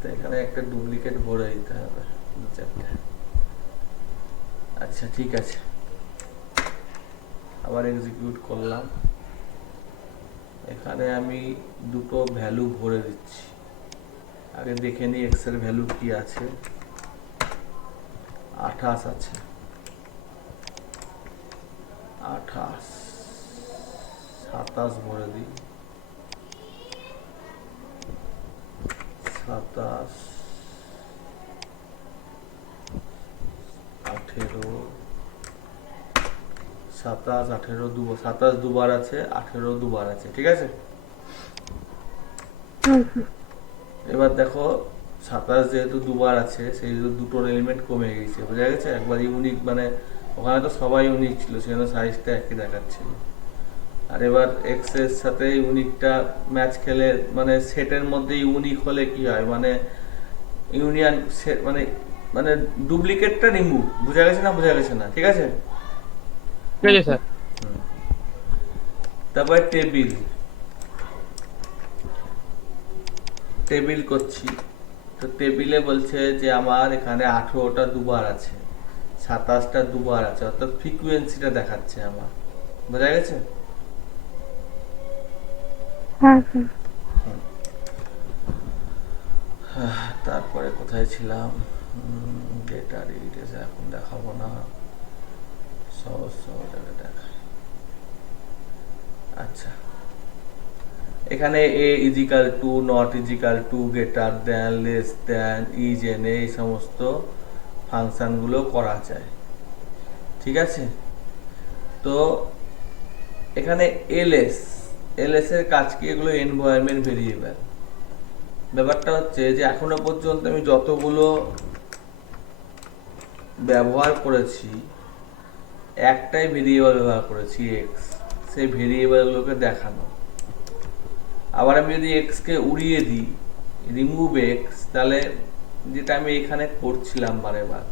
তো এখানে একটা ডুপ্লিকেট ভরে দিতে হবে, 2-4টা। আচ্ছা ঠিক আছে, আবার এক্সিকিউট করলাম। এখানে আমি দুটো ভ্যালু ভরে দিচ্ছি। আগে দেখে নিই এক্স এর ভ্যালু কি আছে। 28 আছে, 28, 27 ভরে দিই, 27, 18, 27, 18 দুবার, 27 দুবার আছে, 18 দুবার আছে, ঠিক আছে। এবার দেখো 27 যেহেতু দুবার আছে, সেই দুটো এলিমেন্ট কমে গেছে, বোঝা গেছে। একবার ইউনিক মানে ওখানে তো সবাই ইউনিক ছিল, সেখানে সাইজটা একই দেখাচ্ছিল। আর এবার এক্স এর সাথে ইউনিকটা ম্যাচ খেলে, মানে সেটের মধ্যে ইউনিক হলে কি হয়, মানে ইউনিয়ন সেট, মানে মানে ডুপ্লিকেটটা রিমুভ, বোঝা গেছে না? বোঝা গেছে না? ঠিক আছে। ঠিক আছে স্যার। তারপরে টেবিল, টেবিল করছি। তো টেবিলে বলছে যে আমার এখানে 18টা দুবার আছে, 27টা দুবার আছে, অর্থাৎ ফ্রিকুয়েন্সিটা দেখাচ্ছে আমার, বোঝা গেছে। হ্যাঁ স্যার। তারপরে কোথায় ছিলাম? ডেটা রিডিটেস এখন দেখাবো না, সহজ সহজ আগে দেখাই। আচ্ছা, এখানে এ equal to, not is equal to, greater than, less than, is in, এই সমস্ত ফাংশনগুলো করা যায়, ঠিক আছে। তো এখানে এলএস, এলএস এর কাজ কি? এগুলো এনভায়রনমেন্ট ভেরিয়েবল। ব্যাপারটা হচ্ছে যে এখনো পর্যন্ত আমি যতগুলো ব্যবহার করেছি, একটাই ভেরিয়েবল ব্যবহার করেছি, এক্স। সেই ভেরিয়েবলগুলোকে দেখানো। আবার আমি যদি এক্স কে উড়িয়ে দিই, রিমুভ এক্স, তাহলে যেটা আমি এখানে করছিলাম বারে বার,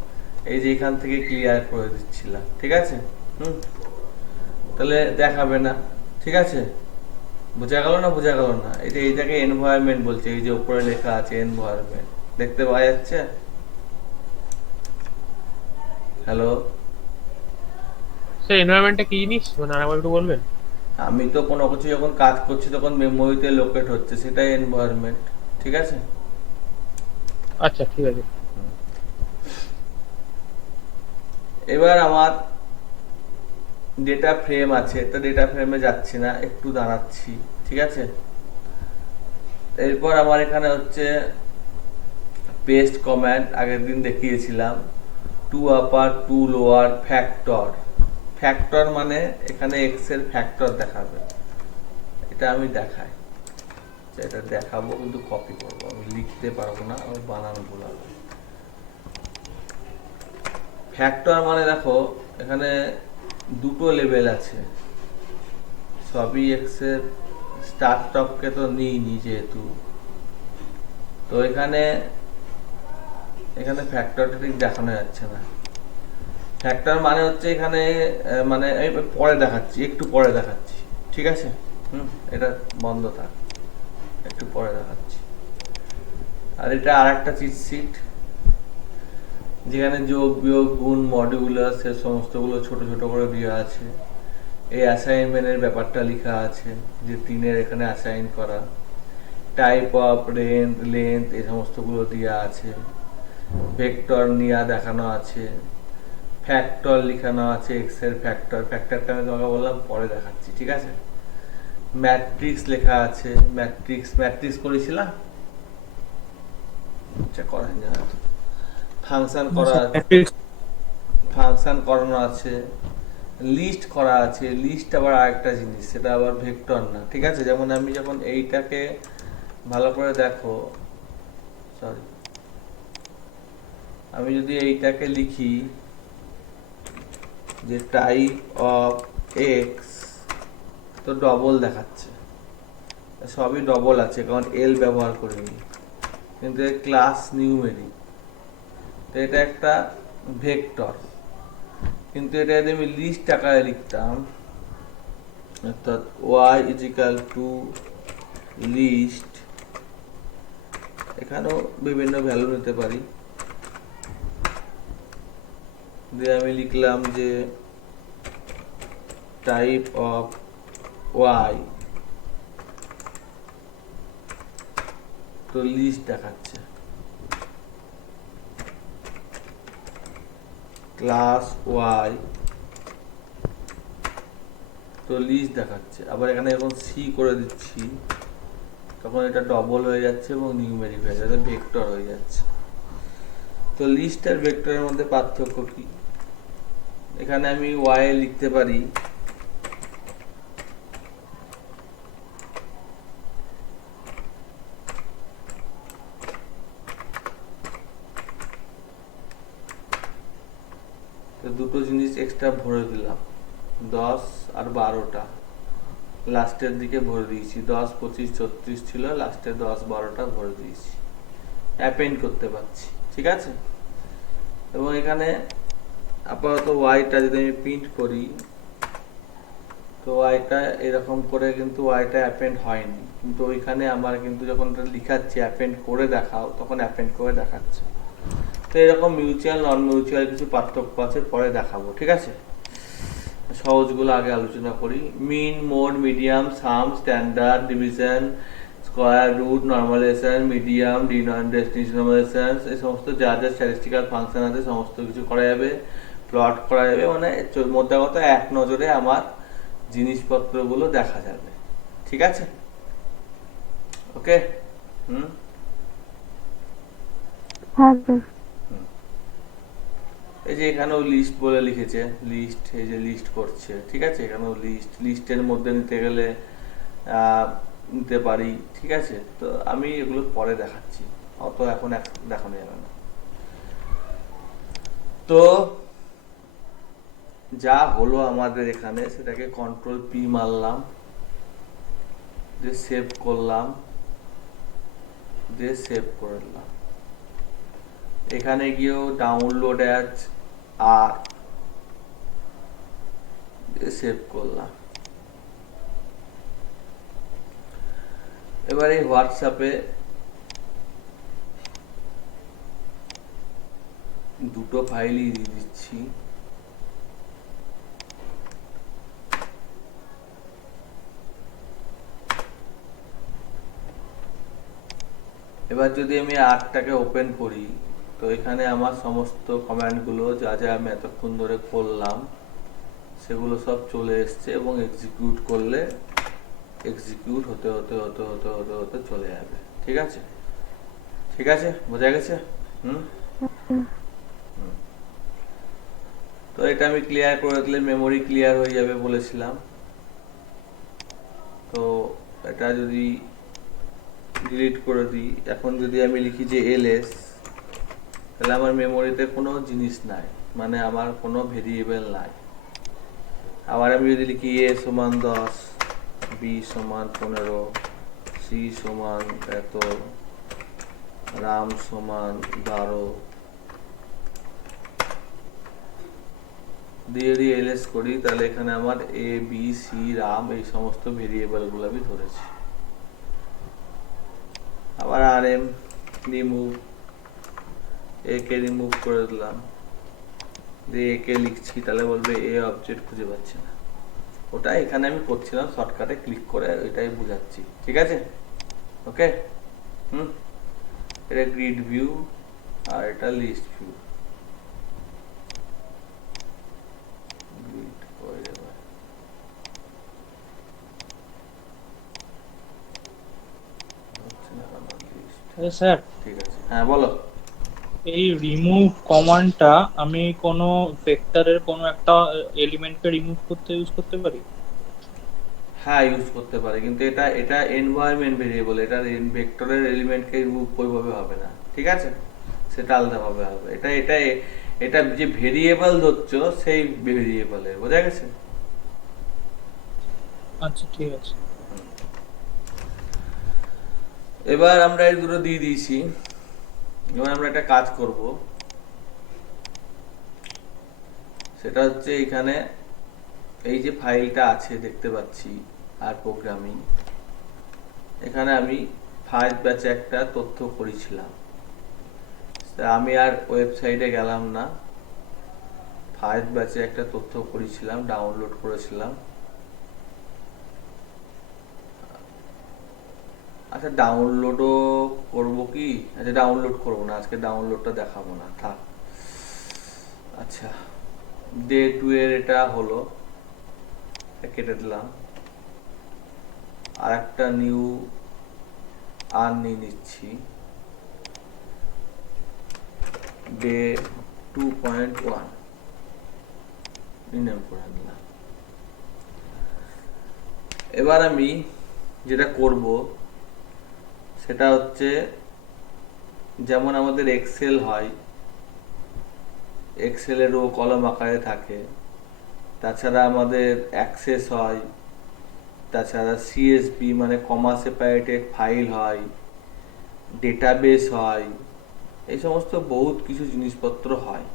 এই যে এখান থেকে ক্লিয়ার করে দিচ্ছিলাম, ঠিক আছে। তাহলে দেখাবে না, ঠিক আছে। বোঝা গেল না? বোঝা গেল না? এটা এইটাকে এনভায়রনমেন্ট বলছে, এই যে উপরে লেখা আছে এনভায়রনমেন্ট, দেখতে পাওয়া যাচ্ছে? হ্যালো, স্যার এনভায়রনমেন্টটা কি জিনিস, মানে আরেকবার একটু বলবেন? আমি তো কোনো কিছু যখন কাজ করছি তখন মেমোরিতে লোকেট হচ্ছে, সেটাই এনভায়রনমেন্ট, ঠিক আছে। আচ্ছা ঠিক আছে। এবার আমার ডেটা ফ্রেম আছে, তো ডেটা ফ্রেমে যাচ্ছি না, একটু দাঁড়াচ্ছি, ঠিক আছে। এরপর আমার এখানে হচ্ছে পেস্ট কমান্ড, আগের দিন দেখিয়েছিলাম। টু আপার, টু লোয়ার, ফ্যাক্টর। ফ্যাক্টর মানে এখানে এক্স এর ফ্যাক্টর দেখাবে, এটা আমি দেখাই। এটা দেখাবো কিন্তু কপি করবো, আমি লিখতে পারবো না, আমি বানান বলাবো। ফ্যাক্টর মানে দেখো এখানে দুটো লেভেল আছে, সবই এক্স এর, স্টার্টপকে তো নিইনি যেহেতু, তো এখানে এখানে ফ্যাক্টরটা ঠিক দেখানো যাচ্ছে না। ফ্যাক্টর মানে হচ্ছে এখানে মানে আমি পরে দেখাচ্ছি, একটু পরে দেখাচ্ছি, ঠিক আছে। এটা বন্ধ থাক, একটু পরে দেখাচ্ছি। আর এটা আর একটা চিট শিট, যেখানে যোগ বিয়োগ গুণ মডিউলাস সে সমস্তগুলো ছোট ছোট করে দেওয়া আছে। এই অ্যাসাইনমেন্টের ব্যাপারটা লেখা আছে, যে 3-এর এখানে অ্যাসাইন করা, টাইপ অফ, লেন্থ এই সমস্তগুলো দেওয়া আছে। ভেক্টর নিয়ে দেখানো আছে, ফ্যাক্টর লিখানো আছে, এক্স এর ফ্যাক্টর, ফ্যাক্টরটা আমি তোমাকে বললাম পরে দেখাচ্ছি, ঠিক আছে। ম্যাট্রিক্স লেখা আছে, ম্যাট্রিক্স করেছিলাম, আচ্ছা করা যায়। ফাংশন করা, ফাংশন করানো আছে, লিস্ট করা আছে। লিস্ট আবার আরেকটা জিনিস, সেটা আবার ভেক্টর না, ঠিক আছে। যেমন আমি যখন এইটাকে ভালো করে দেখো, সরি, আমি যদি এইটাকে লিখি যে টাইপ অফ এক্স তো ডবল দেখাচ্ছে, সবই ডবল আছে কারণ এল ব্যবহার করিনি, কিন্তু ক্লাস নিউমেরিক, তো এটা একটা ভেক্টর। কিন্তু এটা যদি আমি লিস্ট আকারে লিখতাম, অর্থাৎ y is equal to list, এখানেও বিভিন্ন ভ্যালু নিতে পারি, দিয়ে আমি লিখলাম যে টাইপ অফ y, তো লিস্ট দেখাচ্ছে, ক্লাস y, তো লিস্ট দেখাচ্ছে। আবার এখানে যখন সি করে দিচ্ছি তখন এটা ডবল হয়ে যাচ্ছে এবং নিউমেরিক হয়ে যাচ্ছে, ভেক্টর হয়ে যাচ্ছে। তো লিস্ট আর ভেক্টরের মধ্যে পার্থক্য কি? এখানে আমি y লিখতে পারি তো দুটো জিনিস এক্সট্রা ভরে দিলাম, 10 আর 12টা লাস্টের দিকে ভরে দিয়েছি, 10, 25, 36 ছিল, লাস্টে 10, 12টা ভরে দিয়েছি, অ্যাপেন্ড করতে পারছি, ঠিক আছে। এবং এখানে আপাতত ওয়াইটা যদি আমি প্রিন্ট করি, তো ওয়াইটা এরকম করে কিন্তু ওয়াইটা অ্যাপেন্ড হয়নি, কিন্তু ওইখানে আমার কিন্তু যখন এটা লিখাচ্ছি অ্যাপেন্ড করে দেখাও, তখন অ্যাপেন্ড করে দেখাচ্ছে। তো এরকম মিউচুয়াল নন মিউচুয়াল কিছু পার্থক্য আছে, পরে দেখাবো, ঠিক আছে। সহজগুলো আগে আলোচনা করি। Mean, mode, medium, sum, standard, division, square root, normalisation, medium, denomination, এই সমস্ত যা যা স্ট্যাটিস্টিক্যাল ফাংশন আছে সমস্ত কিছু করা যাবে, প্লট করা যাবে, মানে মোদ্দা কথা এক নজরে আমার জিনিসপত্রগুলো দেখা যাবে, ঠিক আছে। ওকে, হ্যাঁ স্যার। এই যে এখানেও লিস্ট বলে লিখেছে, লিস্ট, এই যে লিস্ট করছে, ঠিক আছে। এখানেও লিস্ট, লিস্টের মধ্যে নিতে গেলে নিতে পারি, ঠিক আছে। তো আমি এগুলো পরে দেখাচ্ছি, অত এখন দেখানো যাবে না। তো যা হলো আমাদের এখানে, সেটাকে কন্ট্রোল পি মারলাম, দিয়ে সেভ করলাম, দিয়ে সেভ করলাম। এখানে গিয়েও ডাউনলোড অ্যাজ আর সেভ করলাম। এবার এই হোয়াটসঅ্যাপে দুটো ফাইলই দিয়ে দিচ্ছি, এবার যদি আমি আরটাকে ওপেন করি, তো এখানে আমার সমস্ত কমান্ডগুলো যা যা আমি এতক্ষণ ধরে করলাম সেগুলো সব চলে এসছে, এবং এক্সিকিউট করলে এক্সিকিউট হতে হতে হতে হতে হতে হতে চলে যাবে, ঠিক আছে। ঠিক আছে, বোঝা গেছে? তো এটা আমি ক্লিয়ার করে দিলে মেমোরি ক্লিয়ার হয়ে যাবে বলেছিলাম। তো এটা যদি ডিলিট করে দিই, এখন যদি আমি লিখি যে এলএস, তাহলে আমার মেমোরিতে কোনো জিনিস নাই, মানে আমার কোনো ভেরিয়েবল নাই। আবার আমি যদি লিখি এ সমান 10, বি সমান 15, সি সমান এত, রাম সমান 12 দিয়ে যদি এলএস করি, তাহলে এখানে আমার এ, বি, সি, রাম এই সমস্ত ভেরিয়েবলগুলো আমি ধরেছি। আবার আর এম রিমুভ, এ কে রিমুভ করে দিলাম, দিয়ে এ কে লিখছি, তাহলে বলবে এ অবজেক্ট খুঁজে পাচ্ছি না। ওটা এখানে আমি করছিলাম শর্টকাটে ক্লিক করে, ওইটাই বুঝাচ্ছি, ঠিক আছে। ওকে, এটা গ্রিড ভিউ আর এটা লিস্ট ভিউ। স্যার, ঠিক আছে, হ্যাঁ বলো। এই রিমুভ কমান্ডটা আমি কোনো ভেক্টরের কোনো একটা এলিমেন্টকে রিমুভ করতে ইউজ করতে পারি? হ্যাঁ, ইউজ করতে পারে, কিন্তু এটা এটা এনভায়রনমেন্ট ভেরিয়েবল, এটা ভেক্টরের এলিমেন্টকে রিমুভ ওইভাবে হবে না, ঠিক আছে, সেটা আলাদাভাবে হবে। এটা এটা এটা যে ভেরিয়েবল ধরছো সেই ভেরিয়েবলের, বোঝা গেছে? আচ্ছা ঠিক আছে। এবার আমরা এই দুটো দিয়ে দিয়েছি। এবার আমরা একটা কাজ করব, সেটা হচ্ছে এখানে এই যে ফাইলটা আছে দেখতে পাচ্ছি আর প্রোগ্রামিং, এখানে আমি ফার্স্ট ব্যাচে একটা তথ্য করেছিলাম। তা আমি আর ওয়েবসাইটে গেলাম না, ফার্স্ট ব্যাচে একটা তথ্য করেছিলাম, ডাউনলোড করেছিলাম। আচ্ছা ডাউনলোডও করব কি? আচ্ছা ডাউনলোড করব না, আজকে ডাউনলোডটা দেখাবো না, থাক। আচ্ছা ডে 2 এর এটা হলো, এটা কেটে দিলাম। আর একটা নিউ আর নিয়ে নিচ্ছি, ডে 2.1 রিনেম করে দিলাম। এবার আমি যেটা করব সেটা হচ্ছে, যেমন আমাদের এক্সেল হয়, এক্সেলের রো কলম আকারে থাকে, তাছাড়া আমাদের অ্যাক্সেস হয়, তাছাড়া সিএসভি মানে কমা সেপারেটেড ফাইল হয়, ডেটাবেস হয়, এই সমস্ত বহুত কিছু জিনিসপত্র হয়।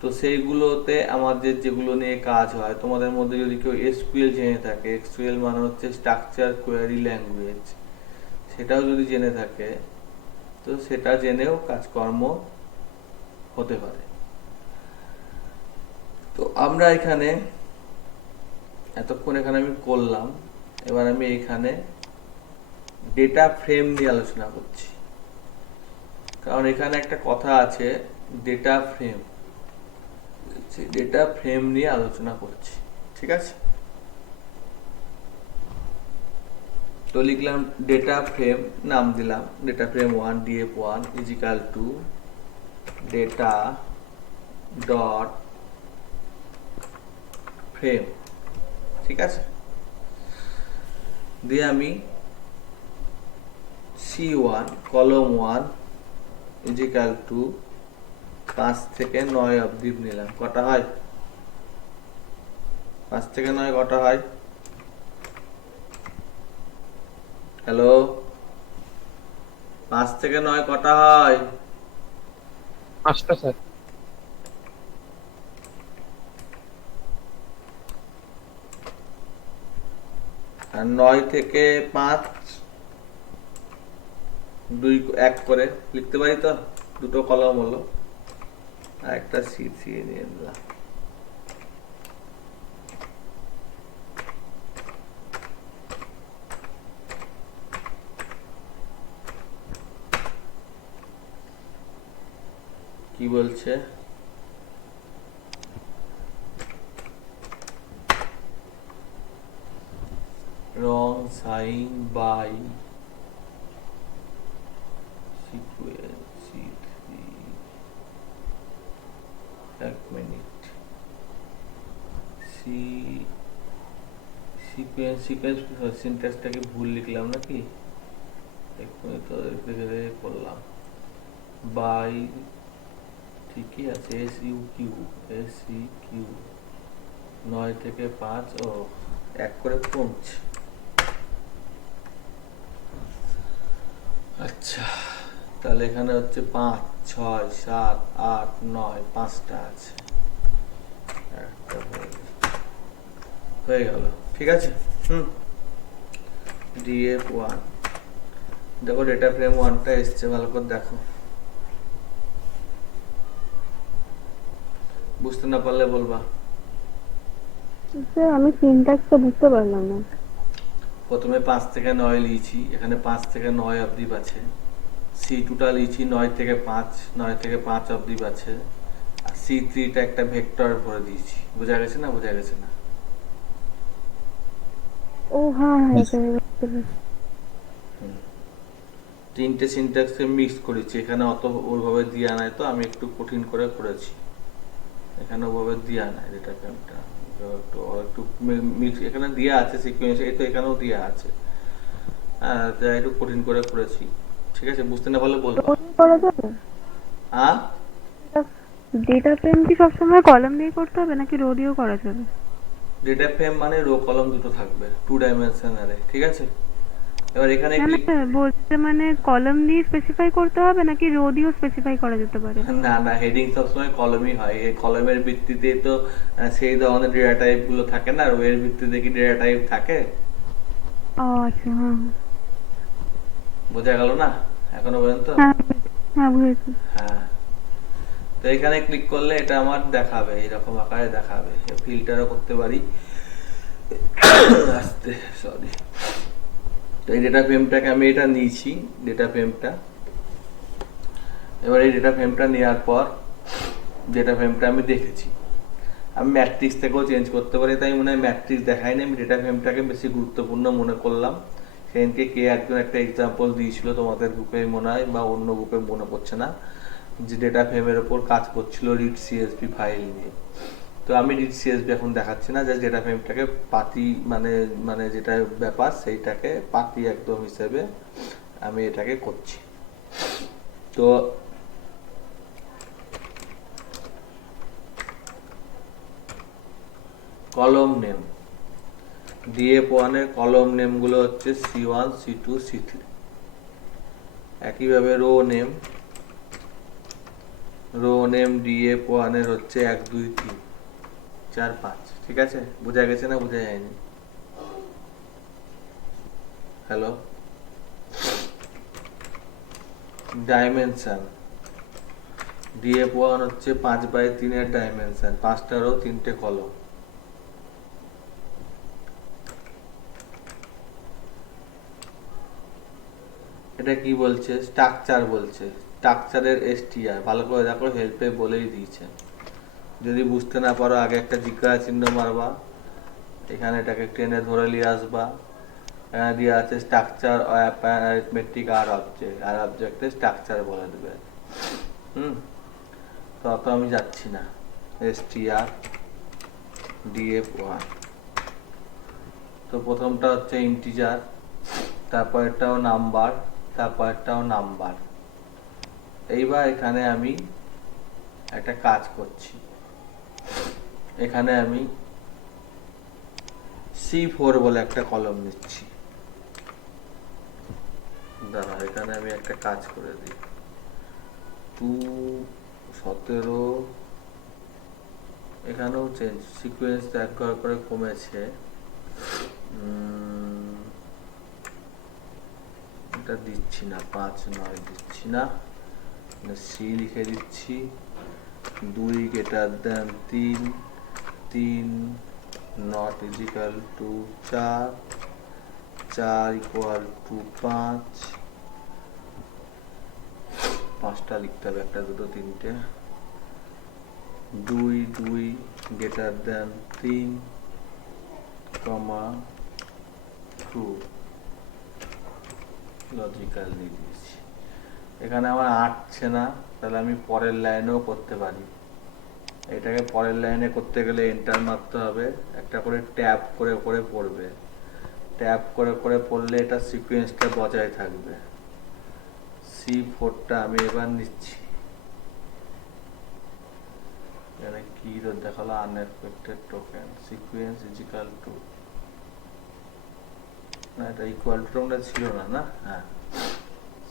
তো সেইগুলোতে আমাদের যেগুলো নিয়ে কাজ হয়, তোমাদের মধ্যে যদি কেউ এসকিউএল জেনে থাকে, এসকিউএল মানে হচ্ছে স্ট্রাকচার কোয়েরি ল্যাঙ্গুয়েজ, সেটাও যদি জেনে থাকে তো সেটা জেনেও কাজকর্ম হতে পারে। তো আমরা এখানে এতক্ষণ এখানে আমি করলাম, এবার আমি এখানে ডেটা ফ্রেম নিয়ে আলোচনা করছি, কারণ এখানে একটা কথা আছে ডেটা ফ্রেম, ডেটা ফ্রেম নিয়ে আলোচনা করছি, ঠিক আছে? তো লিখলাম ডেটা ফ্রেম, নাম দিলাম data frame 1 df1 is equal two data dot frame, ঠিক আছে? দিয়ে আমি C1 কলম 1 ইজ ইকাল টু 5 থেকে 9 অবধি নিলাম। কটা হয়? 5 থেকে 9 কটা হয়? হ্যালো, 5 থেকে 9 কটা হয়? 5টা স্যার। আর 9 থেকে 5 2 1 করে লিখতে পারি তো, দুটো কলম হলো, আর একটা সি নিয়ে নিলাম। কি বলছে? wrong sign by sequence C3, এক মিনিট, সিকোয়েন্স সিনট্যাক্সটাকে ভুল লিখলাম নাকি? এক্ষুনি তো দেখে করলাম, বাই ঠিকই আছে, SEQ 9 থেকে 5, ও 1 করে কমছে। আচ্ছা তাহলে এখানে হচ্ছে 5 6 7 8 9, 5টা আছে, একটা হয়ে গেল, ঠিক আছে? df1 দেখো ডেটা ফ্রেম 1টা এসছে, ভালো করে দেখো, বুঝতে না পারলে বলবা। স্যার আমি সিনট্যাক্সটা বুঝতে পারলাম না। প্রথমে 5 থেকে 9 লিখছি, এখানে 5 থেকে 9 অবধি আছে। C2টা লিখছি 9 থেকে 5, 9 থেকে 5 অবধি আছে। আর C3টা একটা ভেক্টর ভরে দিয়েছি, বোঝা গেছে না? বোঝা গেছে না? ও হ্যাঁ হ্যাঁ স্যার, বুঝতে পেরেছি। তিনটে সিনট্যাক্সকে মিক্স করেছি, এখানে অত ওইভাবে দেওয়া নাই, তো আমি একটু কঠিন করে করেছি, এখানে ওভাবে দেওয়া নাই ডেটা ফ্রেমটা, একটু মিক্স এখানে দেওয়া আছে সিকোয়েন্স, এই তো এখানেও দেওয়া আছে, হ্যাঁ একটু কঠিন করে করেছি, ঠিক আছে? বুঝতে না পারলে বলবো। রোডিও করা যাবে? হ্যাঁ ডেটা ফ্রেম কি সবসময় কলাম দিয়ে করতে হবে নাকি রোডিও করা যাবে? ডেটা ফ্রেম মানে রো কলম দুটো থাকবে, 2 ডাইমেনশনালে, ঠিক আছে? এবার এখানে না না ক্লিক, স্যার, বলছে মানে কলাম দিয়ে স্পেসিফাই করতে হবে নাকি রো দিয়েও স্পেসিফাই করা যেতে পারে? না না, হেডিং সবসময় কলমই হয়। এই কলমের ভিত্তিতে তো সেই ধরনের ডেটা টাইপ গুলো থাকে না, রো এর ভিত্তিতে কি ডেটা টাইপ থাকে? ও আচ্ছা, হ্যাঁ বোঝা গেল না এখনো পর্যন্ত? হ্যাঁ হ্যাঁ বুঝেছি। হ্যাঁ, তো এখানে ক্লিক করলে এটা আমার দেখাবে, এরকম আকারে দেখাবে। ফিল্টারও করতে পারি। আস্তে, সরি। তো এই ডেটা ফ্রেমটাকে আমি এটা নিয়েছি, ডেটা ফ্রেমটা। এবার এই ডেটা ফ্রেমটা নেওয়ার পর ডেটা ফ্রেমটা আমি দেখেছি, আমি ম্যাট্রিক্স থেকেও চেঞ্জ করতে পারি, তাই মনে হয় ম্যাট্রিক্স দেখাই না, আমি ডেটা ফ্রেমটাকে বেশি গুরুত্বপূর্ণ মনে করলাম। সেদিনকে কে একজন একটা এক্সাম্পল দিয়েছিল তোমাদের গ্রুপে মনে হয়, বা অন্য গ্রুপে মনে পড়ছে না, যে ডেটা ফ্রেমের ওপর কাজ করছিল রিড সিএসভি ফাইল নিয়ে। তো আমি রিড সিএসভি এখন দেখাচ্ছি না, যে ডেটা ফ্রেমটাকে পাতি মানে মানে যেটা ব্যাপার সেইটাকে পাতি একদম হিসেবে আমি এটাকে করছি। তো কলম নেম, DF1 এর কলম নেমগুলো হচ্ছে C1, C2, C3। একইভাবে রো নেম DF1 এর হচ্ছে 1 2 3 4 5। ঠিক আছে, বোঝা গেছে না বোঝা যায়নি? হ্যালো। ডাইমেনশন, DF1 হচ্ছে 5x3 এর ডাইমেনশন, 5টা রো 3টে কলম। এটা কি বলছে? স্ট্রাকচার বলছে, স্ট্রাকচারের STR। ভালো করে দেখো, হেল্পে বলেই দিয়েছে। যদি বুঝতে না পারো আগে একটা জিজ্ঞাসা চিহ্ন মারবা, এখানে এটাকে টেনে ধরে নিয়ে আসবা। এখানে দিয়ে আছে স্ট্রাকচার অ্যারিথমেটিক আর অবজেক্ট, আর অবজেক্টে স্ট্রাকচার বলে দেবে। তো অত আমি যাচ্ছি না। STR DF1, তো প্রথমটা হচ্ছে ইন্টিজার, তারপরটাও নাম্বার, তারপরটাও নাম্বার। এইবার এখানে আমি একটা কাজ করছি, এখানে আমি C4 বলে একটা কলম নিচ্ছি। দাঁড়া, এখানে আমি একটা কাজ করে দিই। 2 17, এখানেও চেঞ্জ সিকোয়েন্স একবার করে কমেছে। এটা দিচ্ছি না, 5 9 দিচ্ছি না, সি লিখে দিচ্ছি। 2 greater than 3, 3 not is equal to 4, 4 equal to 5। 5টা লিখতে হবে, 1 2 3টে। 2 2 গ্রেটার দেন 3, 2 লজিক্যাল দিয়ে দিয়েছি। এখানে আমার আটছে না, তাহলে আমি পরের লাইনেও করতে পারি। এটাকে পরের লাইনে করতে গেলে এন্টার মারতে হবে, একটা করে ট্যাব করে করে পড়বে। ট্যাব করে করে পড়লে এটা সিকোয়েন্সটা বজায় থাকবে। C4টা আমি এবার নিচ্ছি। এখানে কি দেখালো? Unexpected token sequence is equal to, না এটা ইকুয়াল টু টা ছিল না, না হ্যাঁ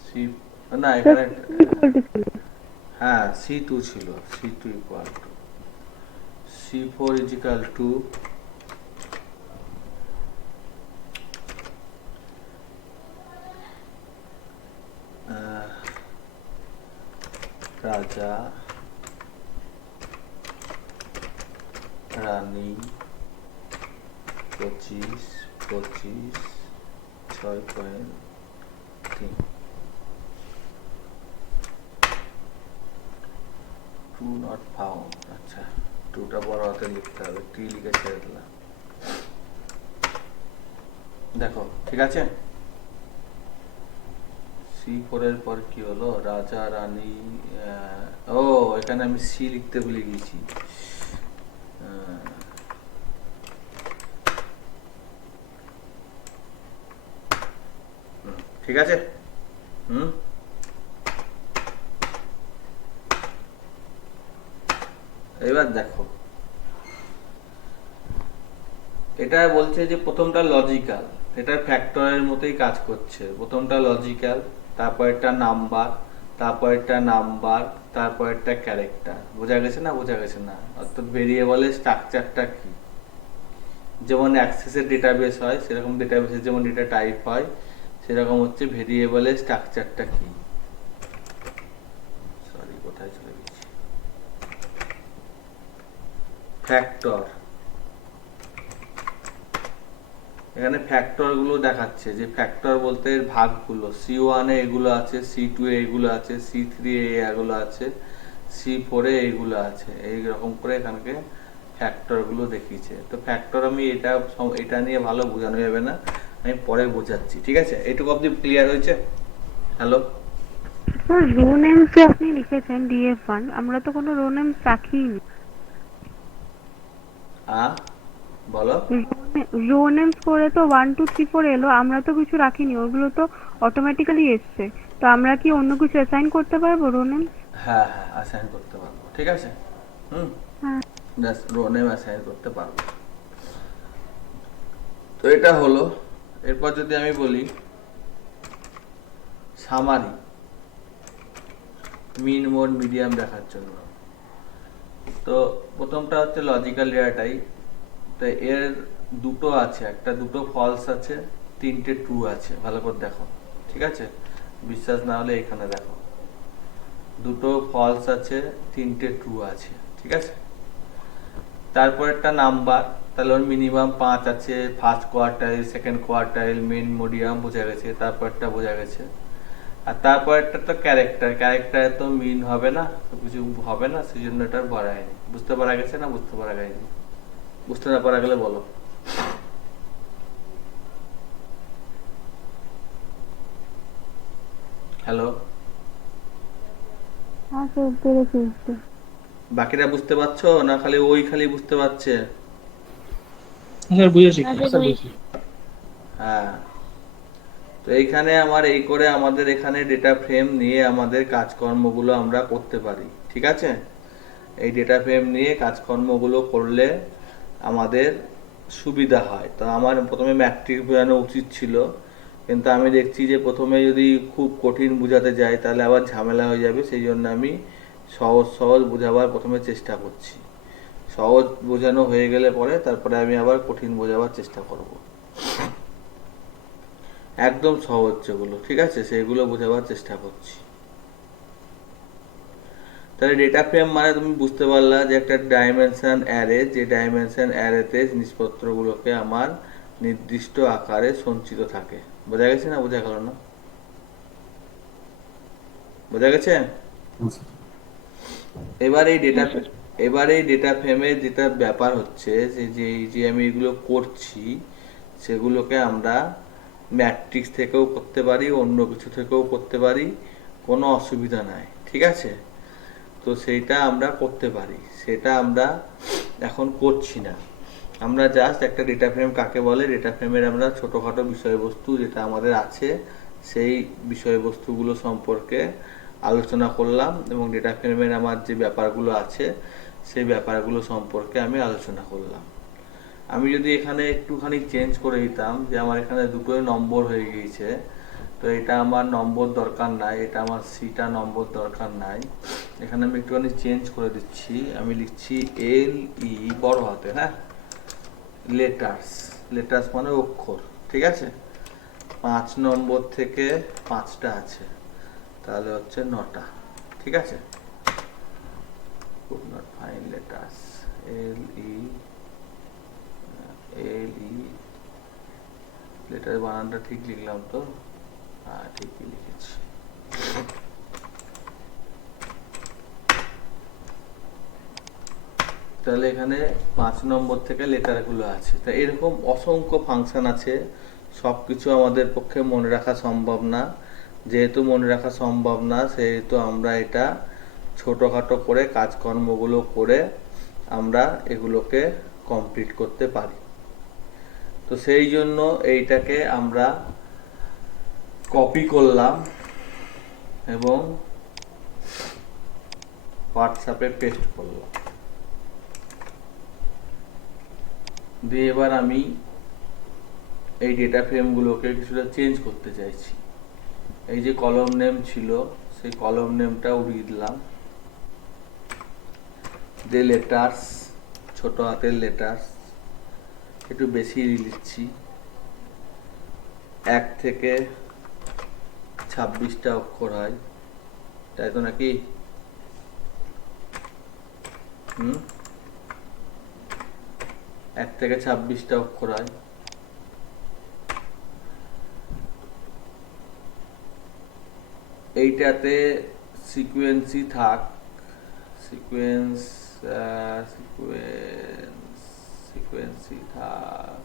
সি, না এখানে হ্যাঁ C2 ছিল, C2 equal to C4 is equal two রাজা রানী 25 25 6.3। 2 নট ফাউন্ড। আচ্ছা, 2টা বড় হাতে লিখতে হবে, টি লিখে ছেড়ে দিলাম। দেখো ঠিক আছে। C4 এর পর কি হলো? রাজা রানী, ও এখানে আমি সি লিখতে ভুলে গেছি। ঠিক আছে। এবার দেখো এটা বলছে যে প্রথমটা লজিক্যাল, এটা ফ্যাক্টরের মতোই কাজ করছে। প্রথমটা লজিক্যাল, তারপরেরটা নাম্বার, তারপরেরটা নাম্বার, তারপরেরটা ক্যারেক্টার। বোঝা গেছে না? বোঝা গেছে না? অর্থাৎ ভেরিয়েবলের স্ট্রাকচারটা কি, যেমন অ্যাক্সেসের ডেটাবেস হয় সেরকম ডেটাবেসের যেমন ডেটা টাইপ হয় সেরকম হচ্ছে ভেরিয়েবলের স্ট্রাকচারটা কি। সরি, কোথায় চলে গেছি? ফ্যাক্টর, এখানে ফ্যাক্টর গুলো দেখাচ্ছে যে ফ্যাক্টর বলতে এর ভাগগুলো, C1 এ এগুলো আছে, C2 এ এগুলো আছে, C3 এ এগুলো আছে, C4 এ এগুলো আছে, এইরকম করে এখানকে ফ্যাক্টর গুলো দেখিয়েছে। তো ফ্যাক্টর আমি এটা নিয়ে ভালো বোঝানো যাবে না, আমি পরে বোঝাচ্ছি, ঠিক আছে? এইটুকু অবধি ক্লিয়ার হয়েছে? হ্যালো? স্যার রো নেমস যে আপনি লিখেছেন DF1, আমরা তো কোনো রো নেমস রাখিনি। বলো। রো নেমস করে তো 1 2 3 4 এলো, আমরা তো কিছু রাখিনি, ওগুলো তো অটোমেটিক্যালি এসছে। তো আমরা কি অন্য কিছু অ্যাসাইন করতে পারবো রো নেমস? হ্যাঁ হ্যাঁ, অ্যাসাইন করতে পারবো, ঠিক আছে। হ্যাঁ জাস্ট রো নেম অ্যাসাইন করতে পারবো। তো এটা হলো। এরপর যদি আমি বলি সামারি, মিন মোড মিডিয়াম দেখার জন্য, তো প্রথমটা হচ্ছে লজিক্যাল ডেটা টাইপ। তো এর দুটো আছে, দুটো ফলস আছে, তিনটে ট্রু আছে। ভালো করে দেখো, ঠিক আছে? বিশ্বাস না হলে এখানে দেখো, দুটো ফলস আছে, তিনটে ট্রু আছে, ঠিক আছে? তারপর একটা নাম্বার, তাহলে ওর মিনিমাম 5 আছে, ফার্স্ট কোয়ার্টাইল, সেকেন্ড কোয়ার্টাইল, মিন মিডিয়াম, বোঝা গেছে? তারপরটা বোঝা গেছে। আর তারপরটা তো ক্যারেক্টারে তো মিন হবে না, তো কিছু হবে না, সেই জন্য এটা বাড়ায়নি। বুঝতে পারা গেছে না? বুঝতে পারা যায়নি? বুঝতে না পারা গেলে বলো। হ্যালো? হ্যাঁ স্যার, পেরেছি বুঝতে। বাকিরা বুঝতে পারছো না খালি খালি বুঝতে পারছে? স্যার বুঝেছি, আচ্ছা, স্যার বুঝেছি। বুঝেছি। হ্যাঁ। তো এইখানে আমাদের এখানে ডেটা ফ্রেম নিয়ে আমাদের কাজকর্মগুলো আমরা করতে পারি, ঠিক আছে? এই ডেটা ফ্রেম নিয়ে কাজকর্মগুলো করলে আমাদের সুবিধা হয়। তো আমার প্রথমে ম্যাট্রিক্স বোঝানো উচিত ছিল, কিন্তু আমি দেখছি যে প্রথমে যদি খুব কঠিন বোঝাতে যাই তাহলে আবার ঝামেলা হয়ে যাবে, সেই জন্য আমি সহজ সহজ বোঝাবার প্রথমে চেষ্টা করছি। সহজ বোঝানো হয়ে গেলে পরে তারপরে আমি আবার কঠিন বোঝাবার চেষ্টা করব। একদম সহজ যেগুলো, ঠিক আছে, সেগুলো বোঝাবার চেষ্টা করছি। তাহলে ডেটা ফ্রেম মানে তুমি বুঝতে পারলা যে একটা ডাইমেনশন অ্যারে, যে ডাইমেনশন অ্যারেতে জিনিসপত্রগুলোকে আমার নির্দিষ্ট আকারে সঞ্চিত থাকে। বোঝা গেছে না? বোঝা গেল না? বোঝা গেছে? এবার এই ডেটা ফ্রেমের যেটা ব্যাপার হচ্ছে যে আমি এগুলো করছি সেগুলোকে আমরা ম্যাট্রিক্স থেকেও করতে পারি, অন্য কিছু থেকেও করতে পারি, কোনো অসুবিধা নাই, ঠিক আছে? তো সেইটা আমরা করতে পারি, সেটা আমরা এখন করছি না। আমরা জাস্ট একটা ডেটা ফ্রেম কাকে বলে, ডেটা ফ্রেমের আমরা ছোটোখাটো বিষয়বস্তু যেটা আমাদের আছে সেই বিষয়বস্তুগুলো সম্পর্কে আলোচনা করলাম, এবং ডেটা ফ্রেমের আমার যে ব্যাপারগুলো আছে সেই ব্যাপারগুলো সম্পর্কে আমি আলোচনা করলাম। আমি যদি এখানে একটুখানি চেঞ্জ করে দিতাম, যে আমার এখানে দুটোই নম্বর হয়ে গিয়েছে, তো এটা আমার নম্বর দরকার নাই, এটা আমার সিটা নম্বর দরকার নাই, এখানে আমি একটুখানি চেঞ্জ করে দিচ্ছি। আমি লিখছি LE বড় হাতে, হ্যাঁ, লেটার্স মানে অক্ষর, ঠিক আছে? 5 নম্বর থেকে 5টা আছে, তাহলে হচ্ছে 9টা, ঠিক আছে? could not find letters, LE letter বানানটা ঠিক লিখলাম তো? হ্যাঁ, ঠিকই লিখেছি। তাহলে এখানে 5 নম্বর থেকে লেটারগুলো আছে। তা এরকম অসংখ্য ফাংশন আছে, সবকিছু আমাদের পক্ষে মনে রাখা সম্ভব না। যেহেতু মনে রাখা সম্ভব না, সেহেতু আমরা এটা ছোটোখাটো করে কাজকর্মগুলো করে আমরা এগুলোকে কমপ্লিট করতে পারি। তো সেই জন্য এইটাকে আমরা কপি করলাম এবং হোয়াটসঅ্যাপে পেস্ট করলাম। দিয়ে এবার আমি এই ডেটা ফ্রেমগুলোকে কিছুটা চেঞ্জ করতে চাইছি। এই যে কলম নেম ছিল সেই কলম নেমটা উড়িয়ে দিলাম, যে লেটার্স ছোট হাতের লেটার্স একটু বেশি লিখছি, 1 থেকে 26টা অক্ষর হয়, তাই তো নাকি? 1 থেকে 26টা অক্ষর হয়। এইটাতে সিকোয়েন্সই থাক, সিকোয়েন্সই থাক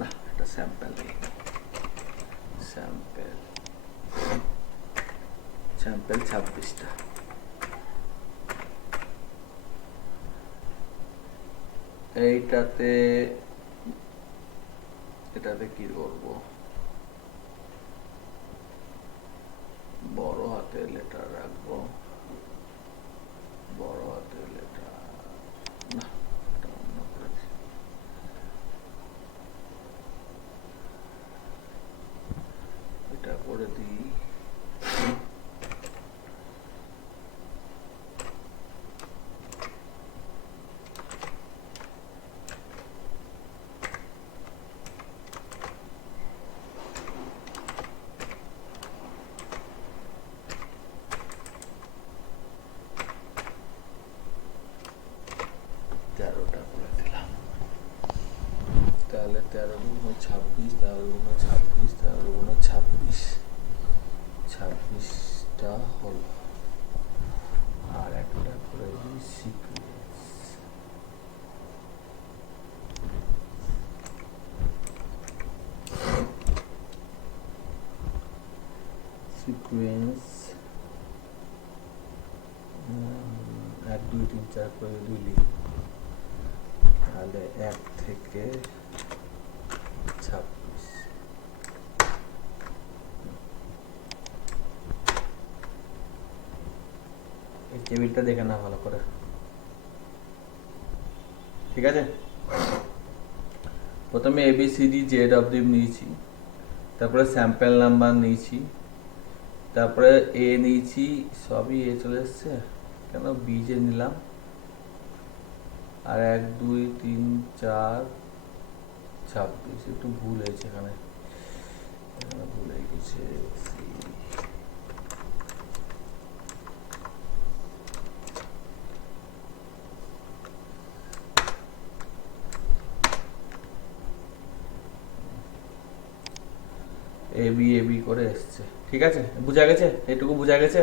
না, এটা স্যাম্পল স্যাম্পল 26টা। এটাতে কি করবো, বড় হাতের লেটার রাখবো, বড় হাতের লেটার না, এটা অন্য করেছি। এটা করে দিই, তাহলে 13 × 26, 26টা হলো। আর একটা করে দিই সিকোয়েন্স 1 2 3 4 করে দিলি, তাহলে 1 থেকে 26। এই টেবিলটা দেখে না ভালো করে, ঠিক আছে? প্রথমে ABCD Z অবধি নিয়েছি, তারপরে স্যাম্পল নাম্বার নিয়েছি, তারপরে A নিয়েছি, সবই A চলে এসছে, কেন B যে নিলাম, আর 1 2 3 4 26, একটু ভুল হয়েছে এখানে, ভুল হয়ে গেছে। এবি করে এসছে, ঠিক আছে? বুঝা গেছে? এটুকু বুঝা গেছে?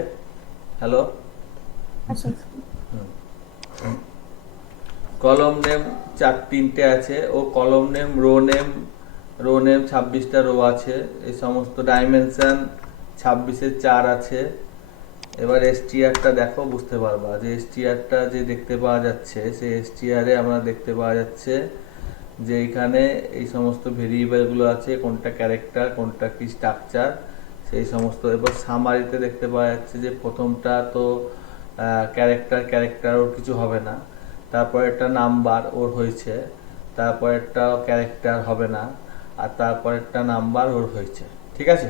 হ্যালো, কলম নেম 3টে আছে, ও কলম নেম রো নেম 26টা রো আছে, এই সমস্ত ডাইমেনশন 26-এর 4 আছে। এবার এসটিআরটা দেখো, বুঝতে পারবা যে এসটিআরটা যে দেখতে পাওয়া যাচ্ছে, সেই এসটিআরে আমরা দেখতে পাওয়া যাচ্ছে যে এখানে এই সমস্ত ভেরিয়েবলগুলো আছে, কোনটা ক্যারেক্টার, কোনটা কি স্ট্রাকচার, সেই সমস্ত। এবার সামারিতে দেখতে পাওয়া যাচ্ছে যে প্রথমটা তো ক্যারেক্টার ওর কিছু হবে না, তারপর একটা নাম্বার ওর হয়েছে, তারপর একটা ক্যারেক্টার হবে না, আর তারপর একটা নাম্বার ওর হয়েছে, ঠিক আছে?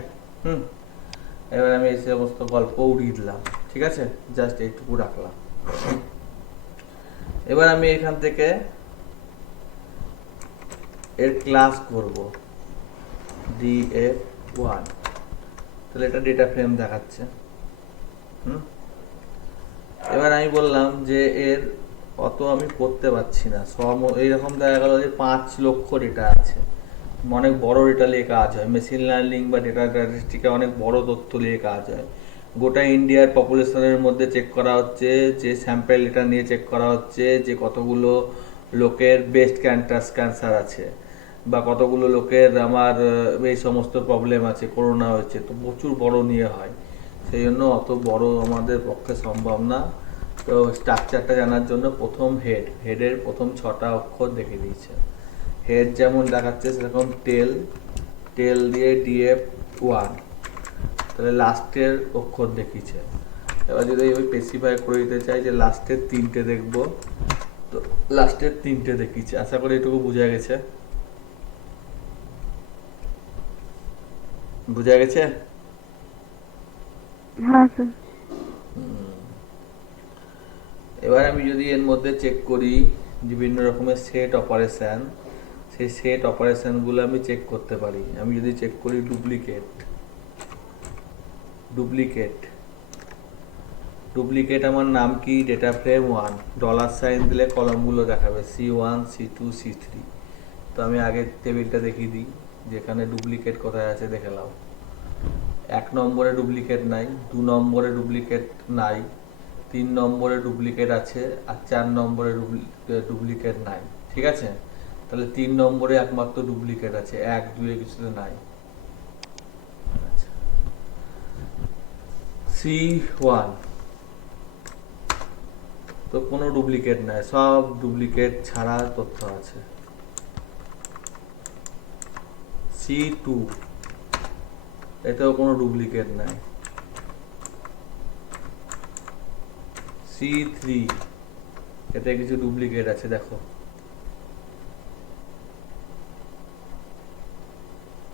এবার আমি এই সমস্ত গল্প উড়িয়ে দিলাম, ঠিক আছে? জাস্ট এইটুকু রাখলাম। এবার আমি এখান থেকে এর ক্লাস করব df1, তাহলে এটা ডেটা ফ্রেম দেখাচ্ছে। এবার আমি বললাম যে এর অত আমি করতে পারছি না, এইরকম দেখা গেল যে 5 লক্ষ ডেটা আছে, অনেক বড় ডেটা নিয়ে কাজ হয়, মেশিন লার্নিং বা ডেটা স্ট্যাটিস্টিক্সে অনেক বড় তথ্য নিয়ে কাজ হয়। গোটা ইন্ডিয়ার পপুলেশনের মধ্যে চেক করা হচ্ছে, যে স্যাম্পল ডেটা নিয়ে চেক করা হচ্ছে যে কতগুলো লোকের ব্রেস্ট ক্যান্সার আছে, বা কতগুলো লোকের আমার এই সমস্ত প্রবলেম আছে, করোনা হয়েছে, তো প্রচুর বড় নিয়ে হয়, সেই জন্য অত বড় আমাদের পক্ষে সম্ভব না। তো স্ট্রাকচারটা জানার জন্য প্রথম হেডের প্রথম 6টা অক্ষর দেখে দিয়েছে। হেড যেমন দেখাচ্ছে সেরকম টেল দিয়ে df1, তাহলে লাস্টের অক্ষর দেখিয়েছে। এবার যদি ওই স্পেসিফাই করে দিতে চাই যে লাস্টের 3টে দেখবো, তো লাস্টের তিনটে দেখিয়েছে, আশা করি এটুকু বোঝা গেছে। বোঝা গেছে? হ্যাঁ স্যার। এবার আমি যদি এর মধ্যে চেক করি বিভিন্ন রকমের সেট অপারেশন, সেই সেট অপারেশনগুলো আমি চেক করতে পারি। আমি যদি চেক করি ডুপ্লিকেট, ডুপ্লিকেট ডুপ্লিকেট আমার নাম কি, ডেটা ফ্রেম 1, ডলার সাইন দিলে কলমগুলো দেখাবে C1 C2 C3। তো আমি আগে টেবিলটা দেখিয়ে দিই যেখানে ডুপ্লিকেট কোথায় আছে দেখে নাও। 1 নম্বরে ডুপ্লিকেট নাই, 2 নম্বরে ডুপ্লিকেট নাই, 3 নম্বরে ডুপ্লিকেট আছে, আর 4 নম্বরে ডুপ্লিকেট নাই। ঠিক আছে, তাহলে 3 নম্বরে একমাত্র ডুপ্লিকেট আছে, 1 2 এ কিছুতে নাই। আচ্ছা, C1 তো কোনো ডুপ্লিকেট নাই, সব ডুপ্লিকেট ছাড়া তথ্য আছে। C2 এতেও কোনো ডুপ্লিকেট নাই। C3 এতে কিছু ডুপ্লিকেট আছে, দেখো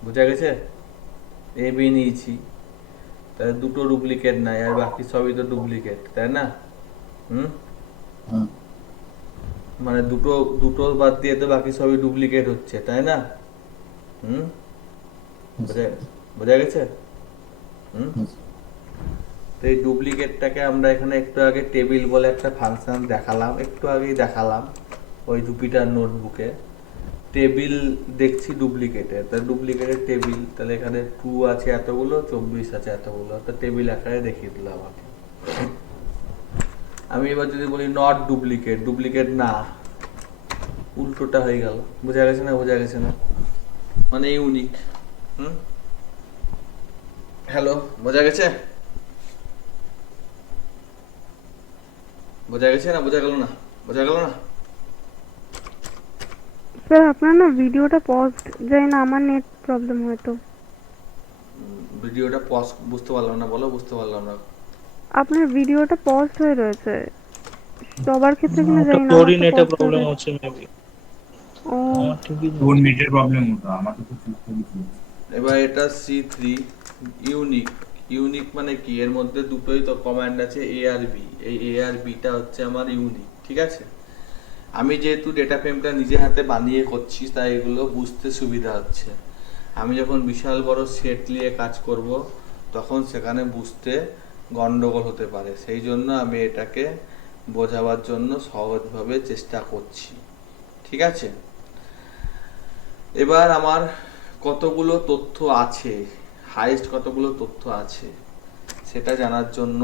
বোঝা গেছে? এ বি নিয়েছি, তাহলে দুটো ডুপ্লিকেট নাই, আর বাকি সবই তো ডুপ্লিকেট, তাই না? হ্যাঁ মানে দুটো দুটো বাদ দিয়ে তো বাকি সবই ডুপ্লিকেট হচ্ছে, তাই না? বোঝা গেছে? তো এই ডুপ্লিকেটটাকে আমরা এখানে একটু আগে টেবিল বলে একটা ফাংশন দেখালাম, একটু আগেই দেখালাম ওই জুপিটার নোটবুকে। টেবিল দেখছি ডুপ্লিকেটের, তাহলে ডুপ্লিকেটের টেবিল, তাহলে এখানে 2 আছে এতগুলো, 24 আছে এতগুলো, তো টেবিল আকারে দেখিয়ে দিল আমাকে। আমি এবার যদি বলি নট ডুপ্লিকেট, ডুপ্লিকেট না, উল্টোটা হয়ে গেল। বোঝা গেছে না? বোঝা গেছে না? মানে ইউনিক। হ্যালো, বোঝা গেছে? বোঝা গেছে না? বোঝা গেল না? বোঝা গেল না? স্যার আপনার না ভিডিওটা পজ যায় না, আমার নেট প্রবলেম হয়তো। ভিডিওটা পজ বুঝতে পারলাম না, বলো বুঝতে পারলাম না। আপনার ভিডিওটা পজ হয়ে রয়েছে, সবার ক্ষেত্রে কিনা ওটা জানি না, তোরই আমার তো নেটে pause হয়ে প্রবলেম রয়েছে। হচ্ছে মেবি। ও আমার ঠিকই তোর নেটের প্রবলেম ওটা, আমার তো ঠিকঠাকই চলছে। এবার এটা C3 ইউনিক। ইউনিক মানে কি, এর মধ্যে দুটোই তো কমান্ড আছে A আর B, এই A আর B টা হচ্ছে আমার ইউনিক। ঠিক আছে, আমি যেহেতু ডেটা ফ্রেমটা নিজে হাতে বানিয়ে করছি তাই এগুলো বুঝতে সুবিধা হচ্ছে। আমি যখন বিশাল বড় সেট নিয়ে কাজ করব তখন সেখানে বুঝতে গন্ডগোল হতে পারে, সেই জন্য আমি এটাকে বোঝাবার জন্য সহজভাবে চেষ্টা করছি। ঠিক আছে, এবার আমার কতগুলো তথ্য আছে, হাইয়েস্ট কতগুলো তথ্য আছে সেটা জানার জন্য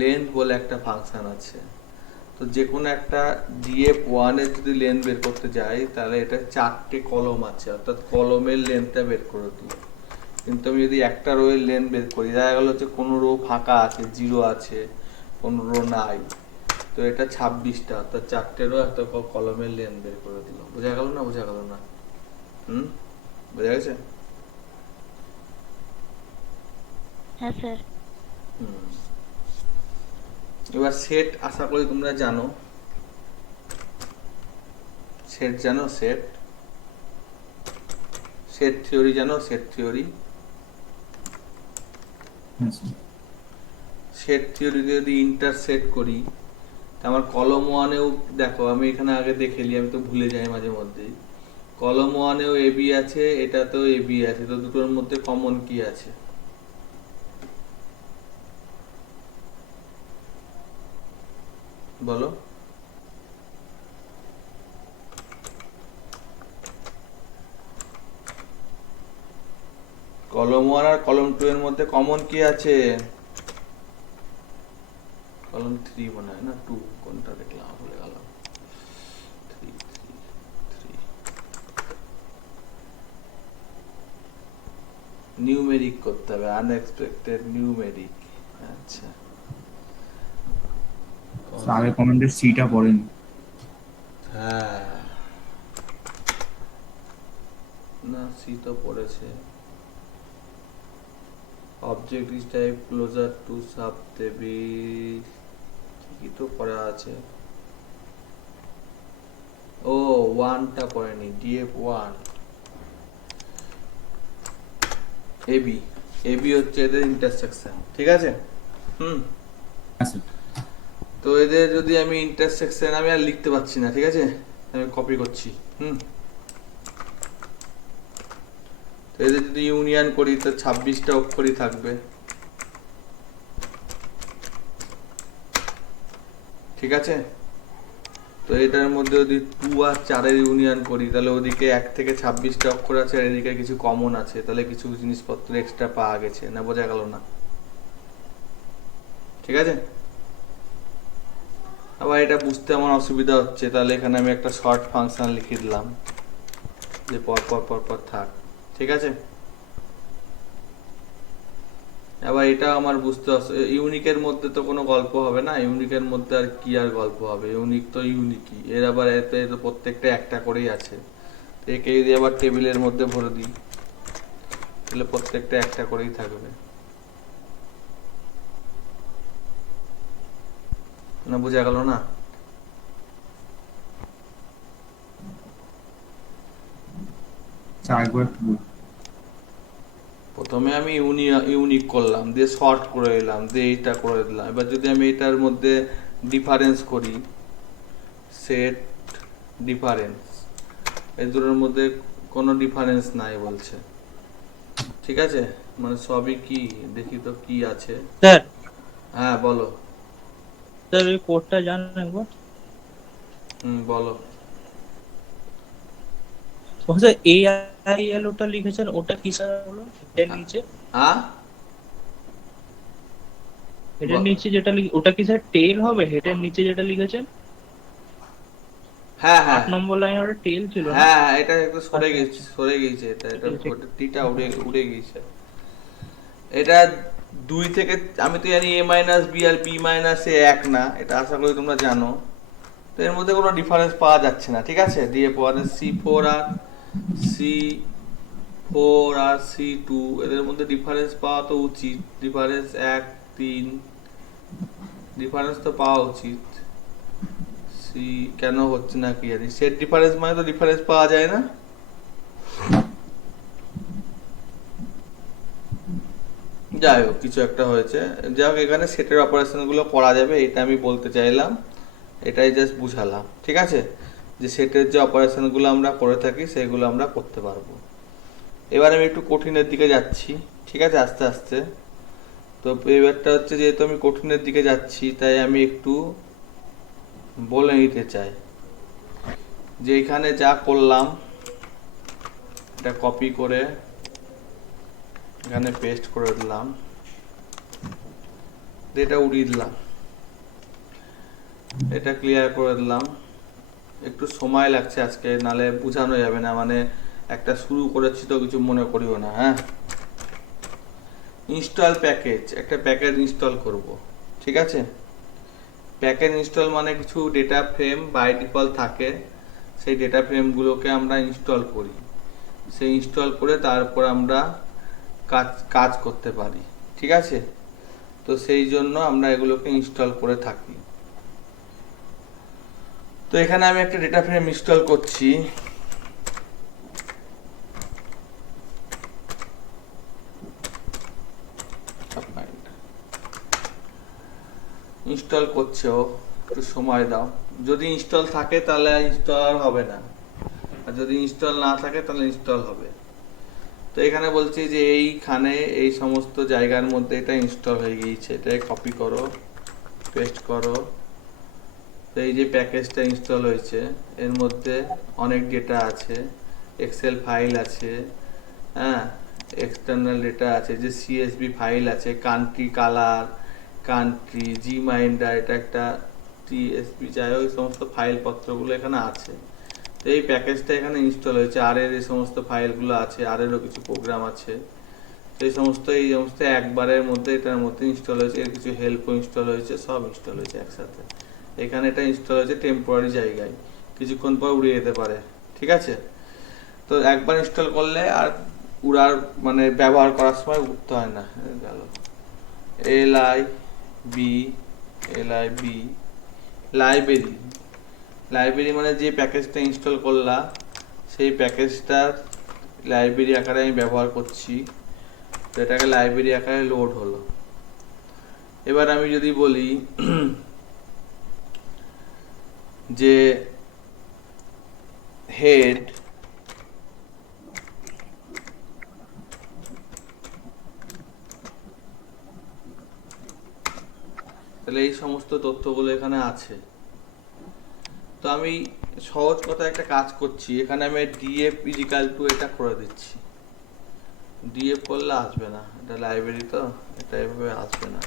লেন্থ বলে একটা ফাংশন আছে। তো যে কোনো একটা df1 এর যদি লেন্থ বের করতে যাই তাহলে এটা 4টে কলম আছে, অর্থাৎ কলমের লেন্থটা বের করে দিই। কিন্তু আমি যদি একটা রো এর লেন্থ বের করি, দেখা গেল যে কোনো রো ফাঁকা আছে, 0 আছে, কোনো রো নাই, তো এটা 26টা, অর্থাৎ 4টে রো একটা কলমের লেন্থ বের করে দিল। বোঝা গেল না? বোঝা গেল না? বোঝা গেছে? হ্যাঁ স্যার। এবার সেট আশা করি তোমরা জানো, সেট জানো, সেট সেট থিওরি জানো, সেট থিওরি। হ্যাঁ স্যার। সেট থিওরিতে যদি ইন্টারসেট করি, আমার কলম 1-এও দেখো, আমি এখানে আগে দেখে নিই, আমি তো ভুলে যাই মাঝে মধ্যেই। কলম 1-এও AB আছে, এটাতেও AB আছে, তো দুটোর মধ্যে কমন কি আছে? বলো। কলম 1 আর কলম 2 এর মধ্যে কমন কি আছে? কলম 3 মনে হয়, না 2, কোনটা দেখলাম ভুলে গেলাম। 3 নিউমেরিক করতে হবে, আনএক্সপেক্টেড নিউমেরিক। আচ্ছা, আগের কমেন্টের সিটা পড়েনি। হ্যাঁ, না সি তো পড়েছে। Object is type closer to sub table, কি তো করা আছে। ওয়ানটা করেনি, DF1 AB, AB হচ্ছে এদের ইন্টারসেকশন, ঠিক আছে। হ্যাঁ স্যার। তো এদের যদি আমি ইন্টারসেকশন, আমি আর লিখতে পারছি না, ঠিক আছে, আমি কপি করছি। তো এদের যদি ইউনিয়ন করি তো 26টা অক্ষরই থাকবে, ঠিক আছে। তো এটার মধ্যে যদি 2 আর 4-এর ইউনিয়ন করি তাহলে ওদিকে 1 থেকে 26টা অক্ষর আছে আর এদিকে কিছু কমন আছে, তাহলে কিছু জিনিসপত্র এক্সট্রা পাওয়া গেছে, না বোঝা গেল না, ঠিক আছে। আবার এটা বুঝতে আমার অসুবিধা হচ্ছে, তাহলে এখানে আমি একটা শর্ট ফাংশন লিখে দিলাম যে পর পর পর পর থাক, ঠিক আছে। আবার এটা আমার বুঝতে ইউনিকের মধ্যে তো কোনো গল্প হবে না, ইউনিকের মধ্যে আর কি আর গল্প হবে, ইউনিক তো ইউনিকই, এর আবার এতে তো প্রত্যেকটা একটা করেই আছে। তো একে যদি আবার টেবিলের মধ্যে ভরে দিই তাহলে প্রত্যেকটা একটা করেই থাকবে, না বোঝা গেল না। স্যার একবার বলুন। প্রথমে আমি ইউনিক করলাম, দিয়ে শর্ট করে এলাম, দিয়ে এইটা করে দিলাম। এবার যদি আমি এটার মধ্যে ডিফারেন্স করি, সেট ডিফারেন্স, এই দুটোর মধ্যে কোনো ডিফারেন্স নাই বলছে, ঠিক আছে, মানে সবই কি, দেখি তো কি আছে। স্যার হ্যাঁ বলো। স্যার এই কোডটা জানেন একবার? বলো। স্যার AIL ওটা লিখেছেন, ওটা কি স্যার হলো এর নিচে? হেডের নিচে যেটা ওটা কি স্যার টেল হবে? হেডের নিচে যেটা লিখেছেন হ্যাঁ হ্যাঁ 8 নম্বর লাইনে ওটা টেল ছিল না? হ্যাঁ, এটা একটু সরে আচ্ছা, গেছে, সরে গেছে, এটা এটা ঠিক আছে। টিটা উড়ে গেছে। এটা 2 থেকে, আমি তো জানি A- B R B- A 1 না, এটা আশা করি তোমরা জানো। তো এর মধ্যে কোনো ডিফারেন্স পাওয়া যাচ্ছে না, ঠিক আছে। দিয়ে পরে C4 আর C2 এদের মধ্যে ডিফারেন্স পাওয়া তো উচিত, ডিফারেন্স 1 3 ডিফারেন্স তো পাওয়া উচিত। সি কেন হচ্ছে না কি জানি, সেট ডিফারেন্স মানে তো ডিফারেন্স পাওয়া যায় না। যাই হোক কিছু একটা হয়েছে, যাই হোক এখানে সেটের অপারেশন গুলো করা যাবে, এটা আমি বলতে চাইলাম, এটাই জাস্ট বুঝালাম, ঠিক আছে, যে সেটের যে অপারেশন গুলো আমরা করে থাকি সেগুলো আমরা করতে পারবো। এবার আমি একটু কঠিনের দিকে যাচ্ছি, ঠিক আছে, আস্তে আস্তে। তো এবারটা হচ্ছে যেহেতু আমি কঠিনের দিকে যাচ্ছি তাই আমি একটু বলে নিতে চাই যে এখানে যা করলাম এটা কপি করে এখানে পেস্ট করে দিলাম, এটা উড়িয়ে দিলাম, এটা ক্লিয়ার করে দিলাম। একটু সময় লাগছে আজকে, নালে বোঝানো যাবে না, মানে একটা শুরু করেছি তো কিছু মনে করিও না। হ্যাঁ, ইনস্টল প্যাকেজ, একটা প্যাকেজ ইনস্টল করব, ঠিক আছে। প্যাকেজ ইনস্টল মানে কিছু ডেটা ফ্রেম বাই ডিফল্ট থাকে, সেই ডেটা ফ্রেমগুলোকে আমরা ইনস্টল করি, সেই ইনস্টল করে তারপর আমরা কাজ করতে পারি, ঠিক আছে। তো সেই জন্য আমরা এগুলোকে ইনস্টল করে থাকি। তো এখানে আমি একটা ডেটা ফ্রেম ইনস্টল করছি, ইনস্টল করছে ও, একটু সময় দাও। যদি ইনস্টল থাকে তাহলে ইনস্টল আর হবে না, আর যদি ইনস্টল না থাকে তাহলে ইনস্টল হবে। তো এখানে বলছি যে এইখানে এই সমস্ত জায়গার মধ্যে এটা ইনস্টল হয়ে গিয়েছে, এটাকে কপি করো, পেস্ট করো। তো এই যে প্যাকেজটা ইনস্টল হয়েছে এর মধ্যে অনেক ডেটা আছে, এক্সেল ফাইল আছে, হ্যাঁ, এক্সটার্নাল ডেটা আছে, যে সিএসভি ফাইল আছে, কান্ট্রি কালার, কান্ট্রি, জিমাইন্ডার, এটা একটা টিএসপি, যাই হোক এই সমস্ত ফাইল পত্রগুলো এখানে আছে। তো এই প্যাকেজটা এখানে ইনস্টল হয়েছে, আর এর এই সমস্ত ফাইলগুলো আছে, আর এরও কিছু প্রোগ্রাম আছে, এই সমস্ত একবারের মধ্যে এটার মধ্যে ইনস্টল হয়েছে। এর কিছু হেল্পও ইনস্টল হয়েছে, সব ইনস্টল হয়েছে একসাথে। এখানে এটা ইনস্টল হয়েছে টেম্পোরারি জায়গায়, কিছুক্ষণ পর উড়ে যেতে পারে, ঠিক আছে। তো একবার ইনস্টল করলে আর উড়ার মানে ব্যবহার করার সময় উঠতে হয় না। গেল LIB লাইব্রেরি, লাইব্রেরি মানে যে প্যাকেজটা ইনস্টল করলা সেই প্যাকেজটার লাইব্রেরি আকারে আমি ব্যবহার করছি, তো এটাকে লাইব্রেরি আকারে লোড হলো। এবার আমি যদি বলি যে হেড তাহলে এই সমস্ত তথ্যগুলো এখানে আছে। তো আমি সহজ কথা একটা কাজ করছি, এখানে আমি ডিএফ ইজিক্যাল টু এটা করে দিচ্ছি। ডিএফ করলে আসবে না, এটা লাইব্রেরি তো, এটা এভাবে আসবে না।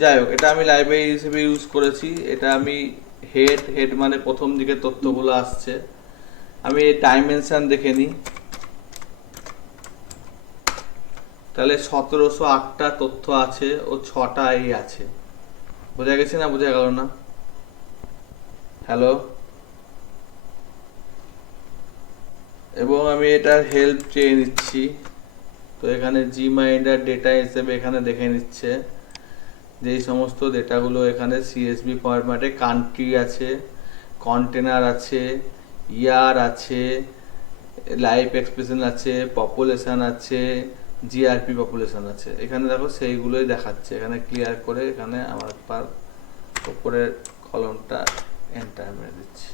যাই হোক, এটা আমি লাইব্রেরি হিসেবে ইউজ করেছি। এটা আমি হেড মানে প্রথম দিকে তথ্যগুলো আসছে। আমি এই ডাইমেনশন দেখে নিই, তাহলে 1708টা তথ্য আছে ও 6টা এই আছে। বোঝা গেছে না বোঝা গেল না? হ্যালো, এবং আমি এটার হেল্প চেয়ে নিচ্ছি। তো এখানে জিমাইন্ডার ডেটা হিসেবে এখানে দেখে নিচ্ছে যে এই সমস্ত ডেটাগুলো এখানে সিএসভি ফরম্যাটে কান্ট্রি আছে, কন্টেনার আছে, ইয়ার আছে, লাইফ এক্সপ্রেশন আছে, পপুলেশন আছে, জিআরপি পপুলেশন আছে। এখানে দেখো সেইগুলোই দেখাচ্ছে, এখানে ক্লিয়ার করে এখানে আমার উপরের কলমটা এন্টার মেরে দিচ্ছি।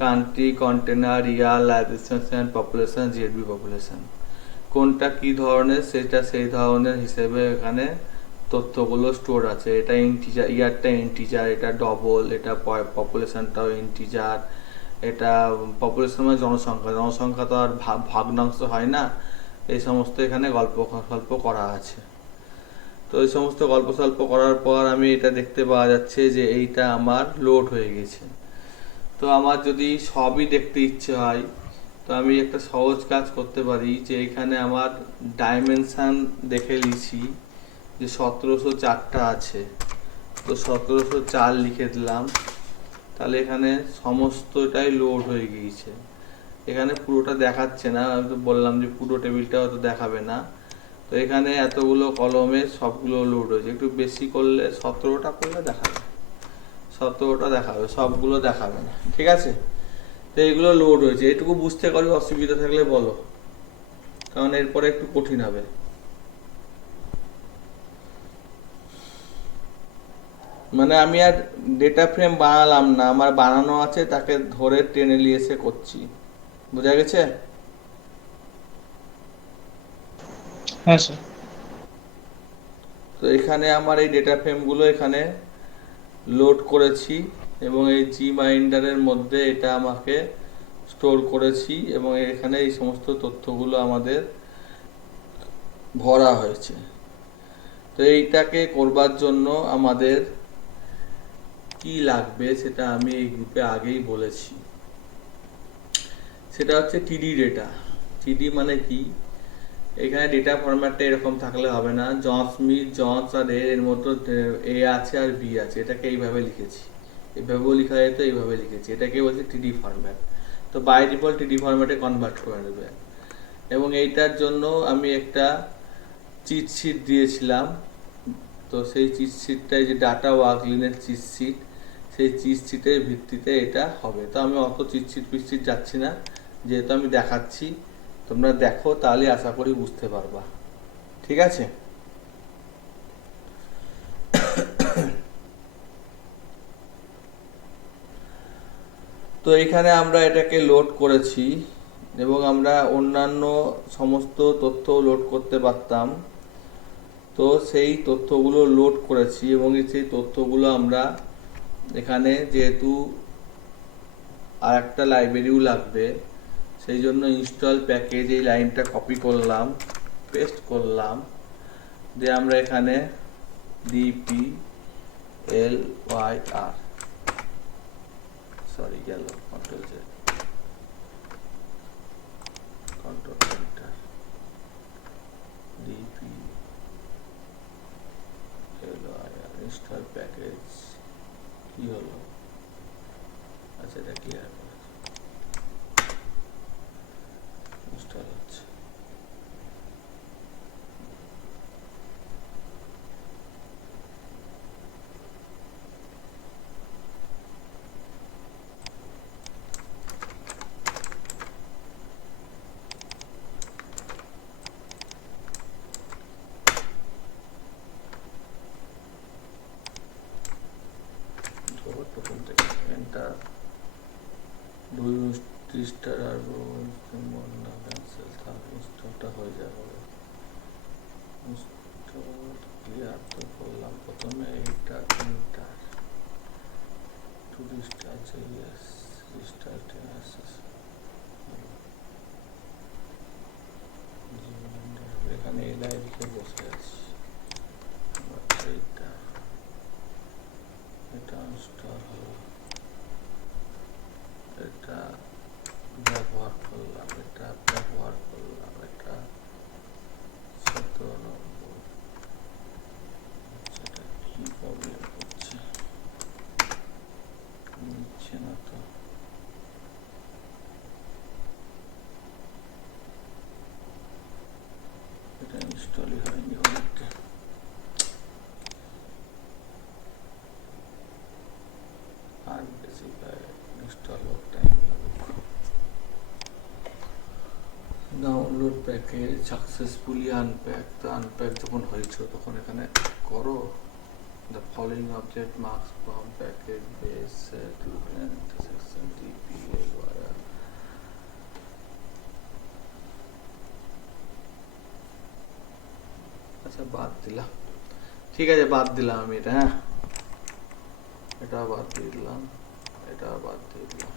Country, container, year, life expression, population, GRP population, কোনটা কি ধরনের সেটা সেই ধরনের হিসেবে এখানে তথ্যগুলো স্টোর আছে। এটা ইন্টিজার, ইয়ারটা ইন্টিজার, এটা ডবল, এটা পপুলেশনটাও ইন্টিজার, এটা পপুলেশন মানে জনসংখ্যা তো আর ভগ্নাংশ হয় না। এই সমস্ত এখানে গল্প করা আছে। তো এই সমস্ত গল্প করার পর আমি এটা দেখতে পাওয়া যাচ্ছে যে এইটা আমার লোড হয়ে গেছে। তো আমার যদি সবই দেখতে ইচ্ছে হয় তো আমি একটা সহজ কাজ করতে পারি, যে এখানে আমার ডাইমেনশন দেখে লিখি যে 1704টা আছে, তো 1704 লিখে দিলাম। তাহলে এখানে সমস্তটাই লোড হয়ে গিয়েছে। এখানে পুরোটা দেখাচ্ছে না, আমি তো বললাম যে পুরো টেবিলটা হয়তো দেখাবে না। তো এখানে এতগুলো কলমে সবগুলো লোড হয়েছে। একটু বেশি করলে 17টা করলে দেখাবে, 17টা দেখাবে, সবগুলো দেখাবে না। ঠিক আছে, তো এইগুলো লোড হয়েছে। এটুকু বুঝতে পারি, অসুবিধা থাকলে বলো, কারণ এরপরে একটু কঠিন হবে। মানে আমি আর ডেটা ফ্রেম বানালাম না, আমার বানানো আছে, তাকে ধরে টেনে নিয়ে এসে করছি। বোঝা গেছে? হ্যাঁ স্যার। তো এখানে আমার এই ডেটা ফ্রেমগুলো এখানে লোড করেছি এবং এই জি মাইন্ডারের মধ্যে এটা আমাকে স্টোর করেছি এবং এখানে এই সমস্ত তথ্যগুলো আমাদের ভরা হয়েছে। তো এইটাকে করবার জন্য আমাদের কি লাগবে সেটা আমি এই গ্রুপে আগেই বলেছি। সেটা হচ্ছে টিডি ডেটা। টিডি মানে কি? এখানে ডেটা ফরম্যাটটা এরকম থাকলে হবে না। জন্স আর এর মধ্যে এ আছে আর বি আছে, এটাকে এইভাবে লিখেছি। এইভাবেও লেখা যেত, এইভাবে লিখেছি। এটাকে বলছে টিডি ফরম্যাট। তো বাই ডিফল্ট টিডি ফরম্যাটে কনভার্ট করে দেবে। এবং এইটার জন্য আমি একটা চিট শিট দিয়েছিলাম। তো সেই চিট শিটটাই যে ডাটা ওয়ার্কলিনের চিট শিট, সেই চিট শিটের ভিত্তিতে এটা হবে। তো আমি অত চিট শিট যাচ্ছি না, যেহেতু আমি দেখাচ্ছি, তোমরা দেখো, তাহলে আশা করি বুঝতে পারবা। ঠিক আছে? তো এখানে আমরা এটাকে লোড করেছি এবং আমরা অন্যান্য সমস্ত তথ্য লোড করতে পারতাম। তো সেই তথ্যগুলো লোড করেছি এবং সেই তথ্যগুলো আমরা এখানে, যেহেতু আর একটা লাইব্রেরিও লাগবে, সেই জন্য ইনস্টল প্যাকেজ এই লাইনটা কপি করলাম, পেস্ট করলাম, দিয়ে আমরা এখানে dplyr, সরি গেল, control Z, control enter, dplyr install package কি হলো? আচ্ছা, এটা ক্লিয়ার করে ইনস্টল হচ্ছে। হয়ে যাবে। ক্লিয়ার তো করলাম প্রথমে এইটা তিনটা টুরিস্ট আছে, ইয়েস রিস্টার্ট এখানে এলাই লিখে বসে আছি। এইটা এটা ইনস্টল হলো, এটা ব্যবহার করলাম, এটা ব্যবহার করলাম, এটা 17 নম্বর। সেটা কি প্রবলেম হচ্ছে, নিচ্ছে না তো। এটা ইনস্টলই হয়নি অনেকটা। আর বেশি ইনস্টল হোক, টাইম লাগুক। Download package successfully unpack. তো আনপ্যাক যখন হয়েছে তখন এখানে করো the following object marks from package base to intersection DPL wire. আচ্ছা বাদ দিলাম, ঠিক আছে বাদ দিলাম আমি এটা। হ্যাঁ এটা বাদ দিয়ে দিলাম, এটা বাদ দিয়ে দিলাম।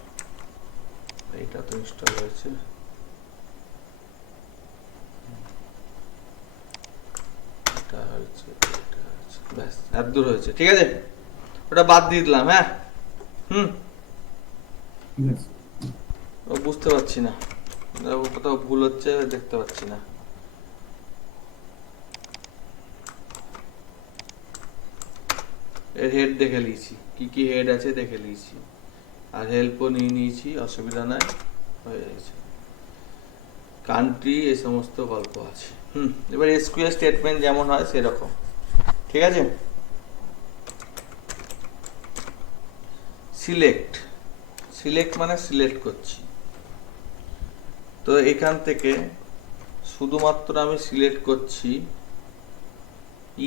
এইটা তো ইনস্টল হয়েছে, এটা হয়েছে, এটা হয়েছে, ব্যাস এত দূর হয়েছে, ঠিক আছে ওটা বাদ দিয়ে দিলাম। হ্যাঁ ঠিক আছে। ও বুঝতে পারছি না, কোথাও ভুল হচ্ছে দেখতে পাচ্ছি না। এর হেড দেখে নিয়েছি, কি কি হেড আছে দেখে নিয়েছি, আর হেল্পও নিয়ে নিয়েছি, অসুবিধা নাই, হয়ে গেছে। কান্ট্রি এই সমস্ত গল্প আছে। এবার এসকিউএল স্টেটমেন্ট যেমন হয় সেরকম, ঠিক আছে। সিলেক্ট, সিলেক্ট মানে সিলেক্ট করছি। তো এখান থেকে শুধুমাত্র আমি সিলেক্ট করছি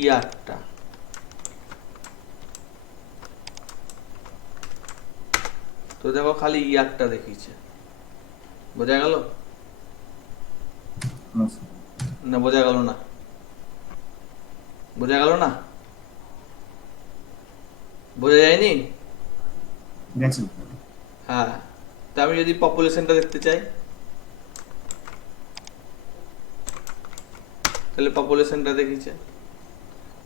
ইয়ারটা। তো দেখো খালি ইয়ারটা দেখিয়েছে, বোঝা গেল না? বোঝা গেল না? বোঝা গেল না? বোঝা যায়নি? গেছে। হ্যাঁ, তা আমি যদি পপুলেশনটা দেখতে চাই তাহলে পপুলেশনটা দেখিছে।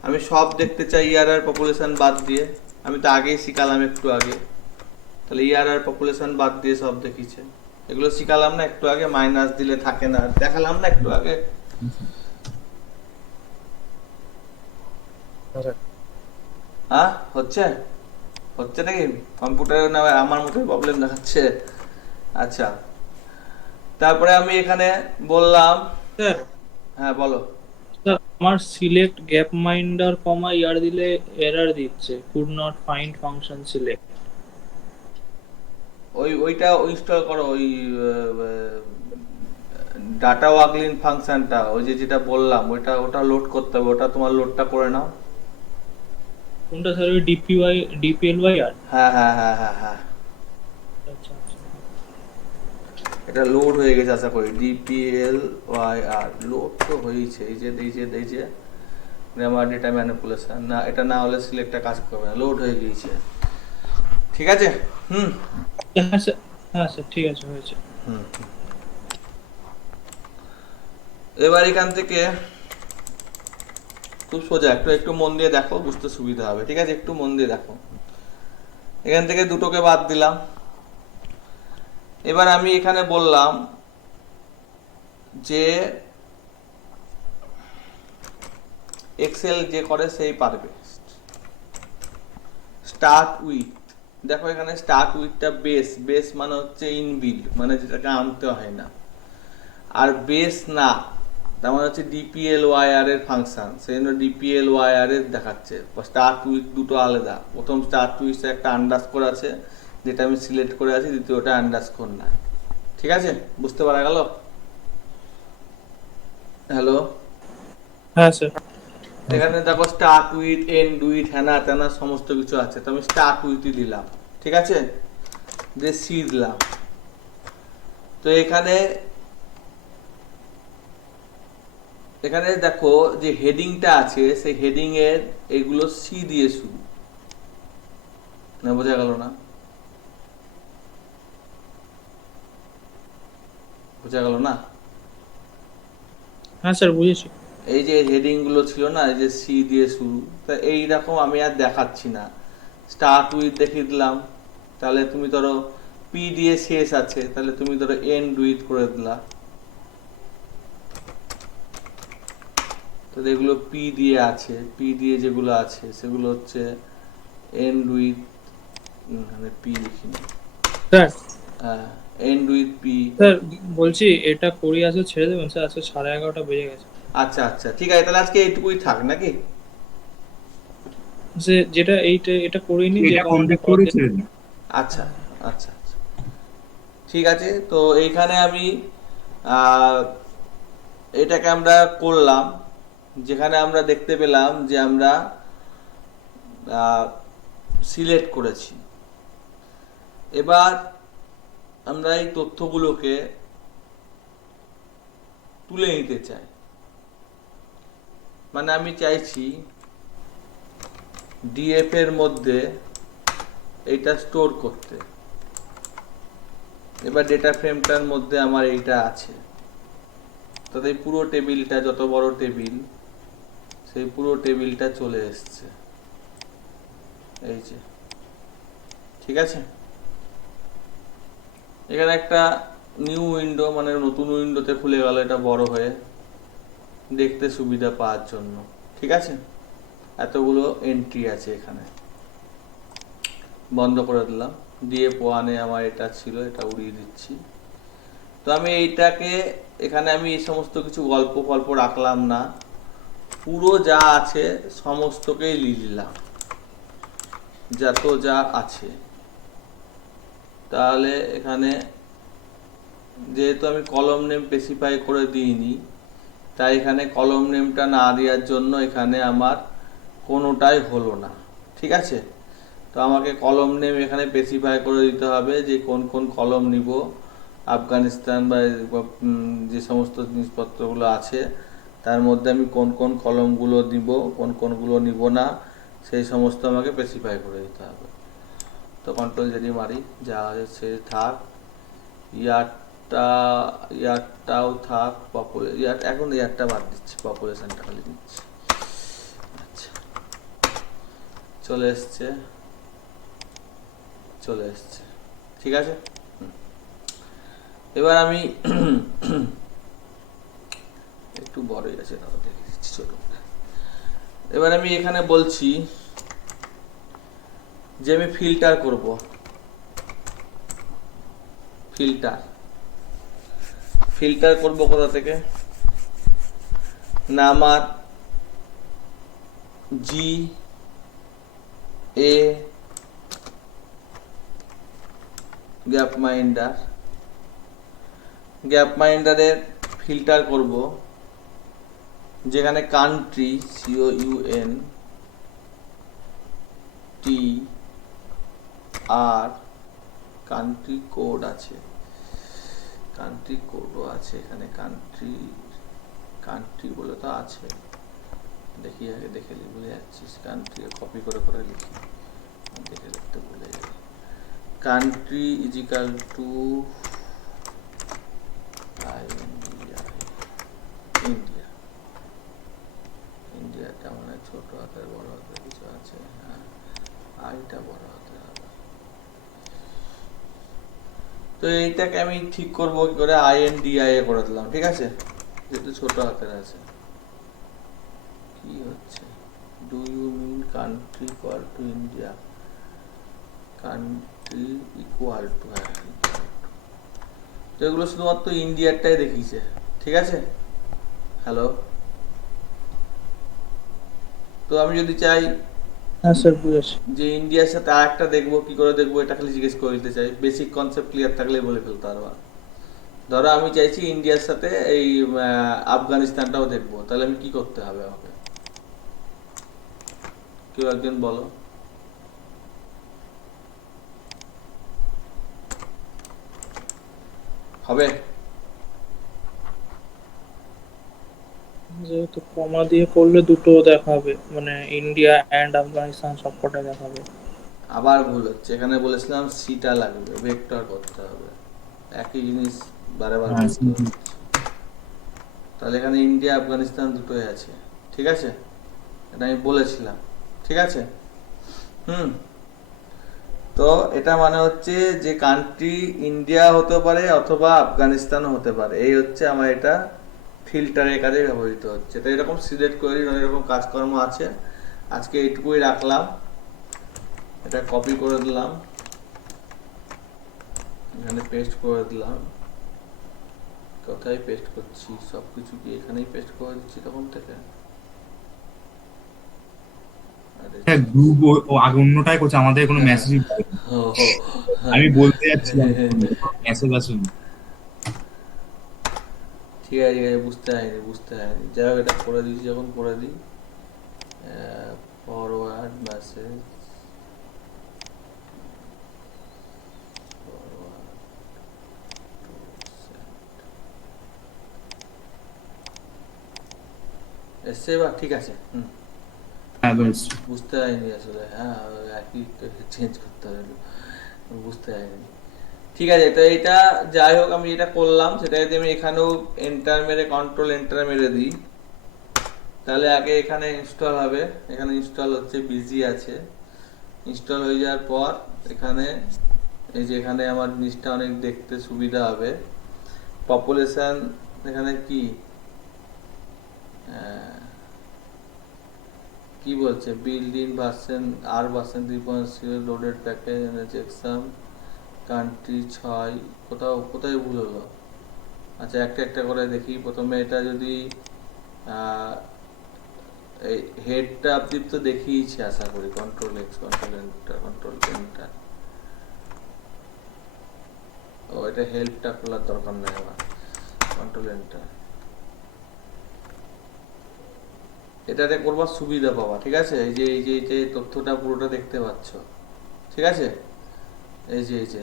আমি সব দেখতে চাই ইয়ার আর পপুলেশন বাদ দিয়ে, আমি তো আগেই শিখালাম একটু আগে। তাহলে ইয়ার আর পপুলেশন বাদ দিয়ে সব দেখিছে। এগুলো শিখালাম না একটু আগে, মাইনাস দিলে থাকে না, দেখালাম না একটু আগে। হ্যাঁ হচ্ছে, হচ্ছে নাকি? কম্পিউটারে না আমার মতোই প্রবলেম দেখাচ্ছে? আচ্ছা, তারপরে আমি এখানে বললাম, স্যার হ্যাঁ বলো। স্যার আমার সিলেক্ট গ্যাপ মাইন্ডার কমা ইয়ার দিলে এরর দিচ্ছে, could not find function select. ওইটা ইনস্টল করো, ওই ডাটা ওয়াগলিন ফাংশনটা, ওই যে যেটা বললাম ওটা লোড করতে হবে, ওটা তোমার লোডটা করে নাও। কোনটা স্যার? ওই ডিপিএলওয়াই আর? হ্যাঁ হ্যাঁ হ্যাঁ হ্যাঁ হ্যাঁ, আচ্ছা আচ্ছা। এটা লোড হয়ে গেছে আশা করি। DPLYR লোড তো হয়েছে, এই যে গ্রামার ডেটা ম্যানিপুলেশন। না, এটা না হলে সিলেক্টটা কাজ করবে না, লোড হয়ে গিয়েছে, ঠিক আছে। হ্যাঁ স্যার, হ্যাঁ স্যার ঠিক আছে, হয়েছে। এবার এখান থেকে খুব সোজা, একটু মন দিয়ে দেখো, বুঝতে সুবিধা হবে, ঠিক আছে? একটু মন দিয়ে দেখো। এখান থেকে দুটোকে বাদ দিলাম। এবার আমি এখানে বললাম যে এক্সেল যে করে সেই পারবে। স্টার্ট উইথ, দেখো এখানে স্টার্ট উইথটা বেস মানে হচ্ছে ইনবিল্ড, মানে যেটাকে আনতে হয় না। আর বেস না, তার মানে হচ্ছে DPLYR এর ফাংশন, সেই জন্য DPLYR এর দেখাচ্ছে। স্টার্ট উইথ দুটো আলাদা, প্রথম স্টার্ট উইথ একটা আন্ডারস্কোর আছে যেটা আমি সিলেক্ট করে আছি, দ্বিতীয়টা আন্ডারস্কোর নাই, ঠিক আছে? বুঝতে পারা গেল? হ্যালো, হ্যাঁ স্যার। এখানে দেখো স্টার্ট উইথ, এন্ড উইথ, হ্যানা ত্যানা সমস্ত কিছু আছে। তো আমি স্টার্ট উইথই দিলাম, ঠিক আছে? দিয়ে সি দিলাম। তো এখানে এখানে দেখো যে হেডিংটা আছে, সেই হেডিং এর এগুলো সি দিয়ে শুরু, না বোঝা গেল না? বোঝা গেল না? হ্যাঁ স্যার বুঝেছি। এই যে হেডিং গুলো ছিল না, এই যে সি দিয়ে শুরু, তা এইরকম আমি আর দেখাচ্ছি না, স্টার্ট উইথ দেখিয়ে দিলাম। তাহলে তুমি ধরো পি দিয়ে শেষ আছে, তাহলে তুমি ধরো এন্ড উইথ করে দিলা। তাহলে এগুলো পি দিয়ে আছে, পি দিয়ে যেগুলো আছে সেগুলো হচ্ছে এন্ড উইথ, মানে পি লিখিনি, স্যার হ্যাঁ এন্ড উইথ পি। স্যার বলছি এটা করি আজকে ছেড়ে দেবেন স্যার, আজকে 11:30 বেজে গেছে। আচ্ছা আচ্ছা ঠিক আছে, তাহলে আজকে এইটুকুই থাক নাকি? যে যেটা এইটা এটা করিনি যে এটা কমান্ডটা কমপ্লিট করে ছেড়ে দিন। আচ্ছা আচ্ছা আচ্ছা ঠিক আছে। তো এইখানে আমি আহ, এটাকে আমরা করলাম, যেখানে আমরা দেখতে পেলাম যে আমরা সিলেক্ট করেছি। এবার আমরা এই তথ্যগুলোকে তুলে নিতে চাই, মানে আমি চাইছি ডিএফ এর মধ্যে এইটা স্টোর করতে। এবার ডেটা ফ্রেমটার মধ্যে আমার এইটা আছে, তাতে এই পুরো টেবিলটা, যত বড় টেবিল সেই পুরো টেবিলটা চলে এসছে, এই যে, ঠিক আছে। এখানে একটা নিউ উইন্ডো, মানে নতুন উইন্ডোতে খুলে গেল, এটা বড় হয়ে দেখতে সুবিধা পাওয়ার জন্য, ঠিক আছে। এতগুলো এন্ট্রি আছে এখানে, বন্ধ করে দিলাম। ডিএফ ওয়ানে আমার এটা ছিল, এটা উড়িয়ে দিচ্ছি। তো আমি এইটাকে এখানে আমি এই সমস্ত কিছু গল্প ফল্প রাখলাম না, পুরো যা আছে সমস্তকেই লিখলাম, যত যা আছে। তাহলে এখানে যেহেতু আমি কলম নেম স্পেসিফাই করে দিইনি, তাই এখানে কলম নেমটা না দেওয়ার জন্য এখানে আমার কোনোটাই হলো না, ঠিক আছে। তো আমাকে কলম নেম এখানে স্পেসিফাই করে দিতে হবে যে কোন কোন কলম নিব, আফগানিস্তান বা যে সমস্ত জিনিসপত্রগুলো আছে তার মধ্যে আমি কোন কোন কলমগুলো নিব, কোন কোনগুলো নিব না, সেই সমস্ত আমাকে স্পেসিফাই করে দিতে হবে। তো কন্ট্রোল যদি মারি, যা আছে সে থাক, ইয়ারটাও থাক, এখন ইয়ারটা বাদ দিচ্ছি, পপুলেশনটা খালি দিচ্ছি। আচ্ছা চলে এসছে, চলে এসছে, ঠিক আছে। এবার আমি একটু বড়ই আছে, তাও দেখে দিচ্ছি ছোট। এবার আমি এখানে বলছি যে আমি ফিল্টার করব, ফিল্টার করব কোথা থেকে না, আমার জি এ গ্যাপ মাইন্ডারের ফিল্টার করব, যেখানে কান্ট্রি COUNTR কান্ট্রি কোড আছে, কান্ট্রি কোডও আছে এখানে, কান্ট্রি বলে তো আছে, দেখি আগে দেখে ভুলে যাচ্ছিস, কান্ট্রি কপি করে করে লিখি, দেখে লিখতে ভুলে যাই। Country is equal to India, ইন্ডিয়াটা মানে ছোট হাতের বড় হাতের কিছু আছে, হ্যাঁ আইটা বড় হাতের হবে। তো এইটাকে আমি ঠিক করবো কি করে, INDIA করে দিলাম, ঠিক আছে, যেহেতু ছোট হাতের আছে। কি হচ্ছে, do you mean country equal to India, country equal to, হ্যাঁ তো এগুলো শুধুমাত্র ইন্ডিয়ারটাই দেখিয়েছে, ঠিক আছে। হ্যালো, তো আমি যদি চাই হ্যাঁ স্যার বুঝেছি। যে ইন্ডিয়ার সাথে আর একটা দেখবো, কি করে দেখবো এটা খালি জিজ্ঞেস করে দিতে চাই, বেসিক কনসেপ্ট ক্লিয়ার থাকলেই বলে ফেলতে পারবা। ধরো আমি চাইছি ইন্ডিয়ার সাথে এই আফগানিস্তানটাও দেখবো, তাহলে আমি কি করতে হবে আমাকে, কেউ একজন বলো। হবে যেহেতু কমা দিয়ে করলে দুটো দেখাবে, মানে ইন্ডিয়া অ্যান্ড আফগানিস্তান সবকটা দেখাবে। আবার ভুল হচ্ছে, এখানে বলেছিলাম সিটা লাগবে, ভেক্টর করতে হবে, একই জিনিস বারে বার হ্যাঁ বলতে হচ্ছে। তাহলে এখানে ইন্ডিয়া আফগানিস্তান দুটোই আছে, ঠিক আছে, এটা আমি বলেছিলাম, ঠিক আছে। হুম, তো এটা মানে হচ্ছে যে কান্ট্রি ইন্ডিয়া হতে পারে অথবা আফগানিস্তানও হতে পারে, এই হচ্ছে আমার এটা ফিল্টারের কাজে ব্যবহৃত হচ্ছে। তো এরকম সিলেক্ট করে অনেক রকম কাজকর্ম আছে, আজকে এইটুকুই রাখলাম। এটা কপি করে দিলাম, এখানে পেস্ট করে দিলাম। কোথায় পেস্ট করছি, সবকিছু কি এখানেই পেস্ট করে দিচ্ছি তখন থেকে? আরে গ্রুপ ও আগে অন্যটাই করছে, আমাদের কোনো হ্যাঁ, মেসেজ ও, ও, আমি বলতে যাচ্ছিলাম মেসেজ আসেনি। ঠিক আছে ঠিক আছে, বুঝতে হয়নি বুঝতে হয়নি, যাই হোক এটা করে দিচ্ছি, যখন করে দিই ফরওয়ার্ড মেসেজ, এসছে এবার, ঠিক আছে। হুম, হ্যাঁ বেশ। বুঝতে হয়নি আসলে, হ্যাঁ একই চেঞ্জ করতে হবে, বুঝতে হয়নি। ঠিক আছে, তো এটা যাই হোক আমি যেটা করলাম সেটা যদি আমি এখানেও এন্টার মেরে কন্ট্রোল এন্টার মেরে দিই, তাহলে আগে এখানে ইনস্টল হবে, এখানে ইনস্টল হচ্ছে, বিজি আছে। ইনস্টল হয়ে যাওয়ার পর এখানে এই যে এখানে আমার জিনিসটা অনেক দেখতে সুবিধা হবে। পপুলেশন এখানে কি কি বলছে, বিল্ড ইন ভার্সন আর version 3.0 loaded package checksum country 6, কোথাও কোথায় ভুল হলো? আচ্ছা একটা একটা করে দেখি। প্রথমে এটা যদি এই হেডটা আপনি তো দেখিয়েছি আশা করি, control X, control enter, control enter. ও এটা হেল্পটা খোলার দরকার নাই আমার, কন্ট্রোল এন্টার। এটাতে করবার সুবিধা পাওয়া, ঠিক আছে। এই যে তথ্যটা পুরোটা দেখতে পাচ্ছ, ঠিক আছে। এই যে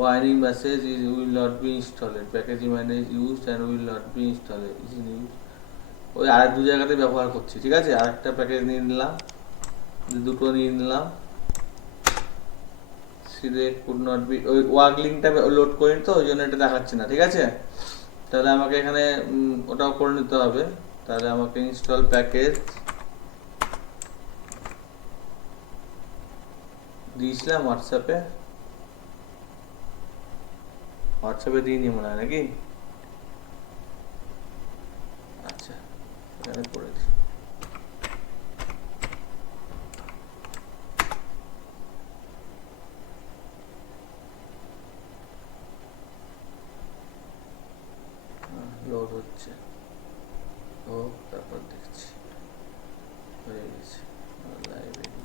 warning message is will not be installed, package manage used and will not be installed is in use। ওই আর দু জায়গাতে ব্যবহার করছি, ঠিক আছে। আরেকটা প্যাকেজ নিয়ে নিলাম, দুটো নিয়ে নিলাম, সিলেক্ট কুড নট বি, ওই ওয়ার্ক লিঙ্কটা লোড করিনি তো ওই জন্য এটা দেখাচ্ছে না, ঠিক আছে। তাহলে আমাকে এখানে ওটাও করে নিতে হবে। তাহলে আমাকে ইনস্টল প্যাকেজ দিয়েছিলাম হোয়াটসঅ্যাপে দিইনি মনে হয় নাকি? আচ্ছা এখানে করে দিই। লোড হচ্ছে, ও তারপর দেখছি হয়ে গেছে। লাইব্রেরি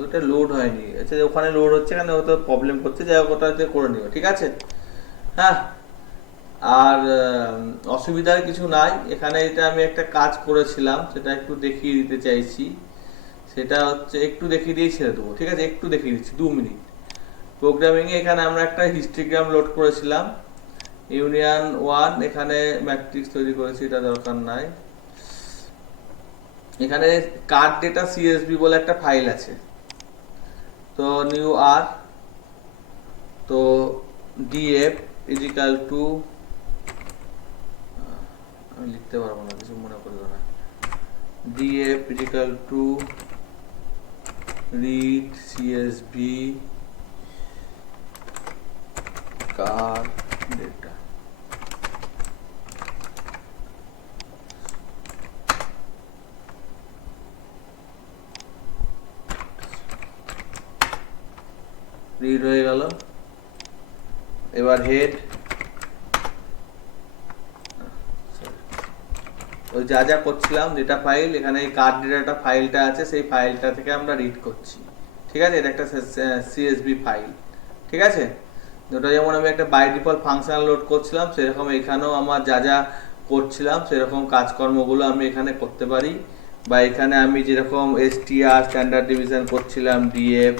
ওটা লোড হয়নি। আচ্ছা ওখানে লোড হচ্ছে, এখানে হয়তো প্রবলেম করছে, যাই হোক ওটাতে করে নিও, ঠিক আছে। হ্যাঁ, আর অসুবিধার কিছু নাই। এখানে এটা আমি একটা কাজ করেছিলাম, সেটা একটু দেখিয়ে দিতে চাইছি। সেটা হচ্ছে একটু দেখিয়ে দিয়ে ছেড়ে দেবো, ঠিক আছে। একটু দেখিয়ে দিচ্ছি, 2 মিনিট। প্রোগ্রামিংয়ে এখানে আমরা একটা হিস্টোগ্রাম লোড করেছিলাম, ইউনিয়ন 1, এখানে ম্যাট্রিক্স তৈরি করেছি, এটা দরকার নাই। এখানে কার্ড ডেটা সিএসভি বলে একটা ফাইল আছে, তো নিউ আর, তো ডিএফ ইজিক্যাল টু, আমি লিখতে পারবো না, কিছু মনে করবো না, df is equal to read CSV card data. Read হয়ে গেল। এবার হেড, ওই যা যা করছিলাম, ডেটা ফাইল, এখানে এই কার্ড ডেটা ফাইলটা আছে, সেই ফাইলটা থেকে আমরা রিড করছি, ঠিক আছে, এটা একটা সিএসভি ফাইল, ঠিক আছে। ওটা যেমন আমি একটা বাই ডিফল্ট ফাংশন লোড করছিলাম, সেরকম এখানেও আমার যা যা করছিলাম সেরকম কাজকর্মগুলো আমি এখানে করতে পারি। বা এখানে আমি যেরকম এসটিআর স্ট্যান্ডার্ড ডিভিশন করছিলাম, ডিএফ,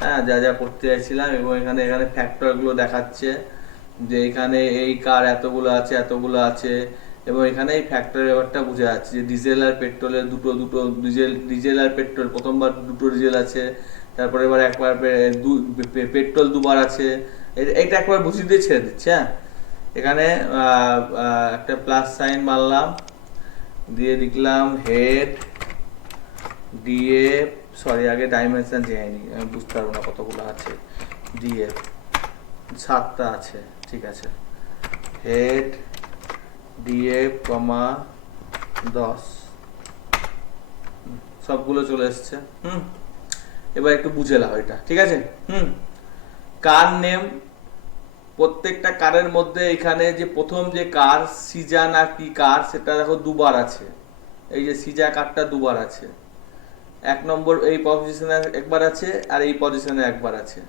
হ্যাঁ, যা যা করতে চাইছিলাম, এবং এখানে এখানে ফ্যাক্টরগুলো দেখাচ্ছে যে এখানে এই কার এতগুলো আছে এতগুলো আছে, এবং এখানে এই ফ্যাক্টর ব্যাপারটা বোঝা যাচ্ছে যে ডিজেল আর পেট্রোলের দুটো দুটো ডিজেল আর পেট্রোল প্রথমবার দুটো ডিজেল আছে, তারপরে এবার একবার পেট্রোল দুবার আছে, এটা একবার বুঝিয়ে দিয়ে ছেড়ে দিচ্ছে। হ্যাঁ, এখানে একটা প্লাস সাইন মারলাম, দিয়ে লিখলাম হেড ডিএফ, সরি আগে ডাইমেনশন যায়নি, আমি বুঝতে পারবো না কতগুলো আছে, ডিএফ 7টা আছে, ঠিক আছে, হেড ডিএফ কমা 10, সবগুলো চলে এসছে। এবার একটু বুঝে নাও এটা, ঠিক আছে। কার নেম, প্রত্যেকটা কারের মধ্যে এখানে যে প্রথম যে কার সিজা না কি কার, সেটা দেখো দুবার আছে, এই যে সিজা কারটা দুবার আছে, 1 নম্বর এই পজিশনে একবার আছে আর এই পজিশনে একবার আছে।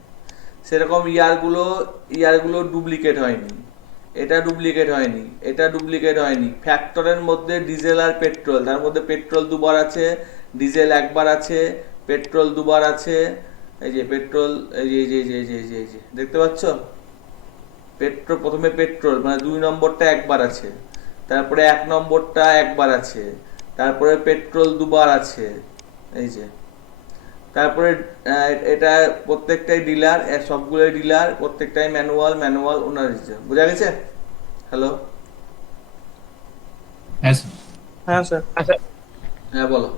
সেরকম ইয়ারগুলো ডুপ্লিকেট হয়নি, এটা ডুপ্লিকেট হয়নি, এটা ডুপ্লিকেট হয়নি। ফ্যাক্টরের মধ্যে ডিজেল আর পেট্রোল, তার মধ্যে পেট্রোল দুবার আছে, ডিজেল একবার আছে, পেট্রোল দুবার আছে, এই যে পেট্রোল, এই যে এই যে এই যে এই যে এই যে দেখতে পাচ্ছ, পেট্রোল প্রথমে পেট্রোল মানে 2 নম্বরটা একবার আছে, তারপরে 1 নম্বরটা একবার আছে, তারপরে পেট্রোল দুবার আছে, এই যে, তারপরে এটা প্রত্যেকটাই ডিলার, সবগুলোই ডিলার, প্রত্যেকটাই ম্যানুয়াল ওনার রিজার্ভ। বোঝা গেছে? হ্যালো, হ্যাঁ স্যার। হ্যাঁ স্যার। হ্যাঁ বলো।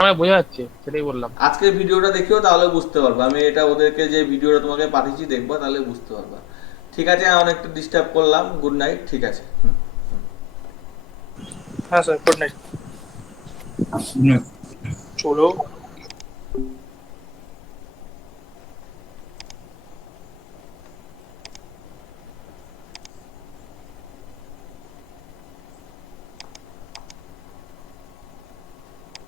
আমার বোঝা যাচ্ছে, সেটাই বললাম। আজকের ভিডিওটা দেখিও, তাহলে বুঝতে পারবে। আমি এটা ওদেরকে যে ভিডিওটা তোমাকে পাঠিয়েছি দেখবা, তাহলে বুঝতে পারবা। ঠিক আছে, অনেকটা ডিস্টার্ব করলাম, গুড নাইট, ঠিক আছে। হ্যাঁ স্যার, গুড নাইট। চলো।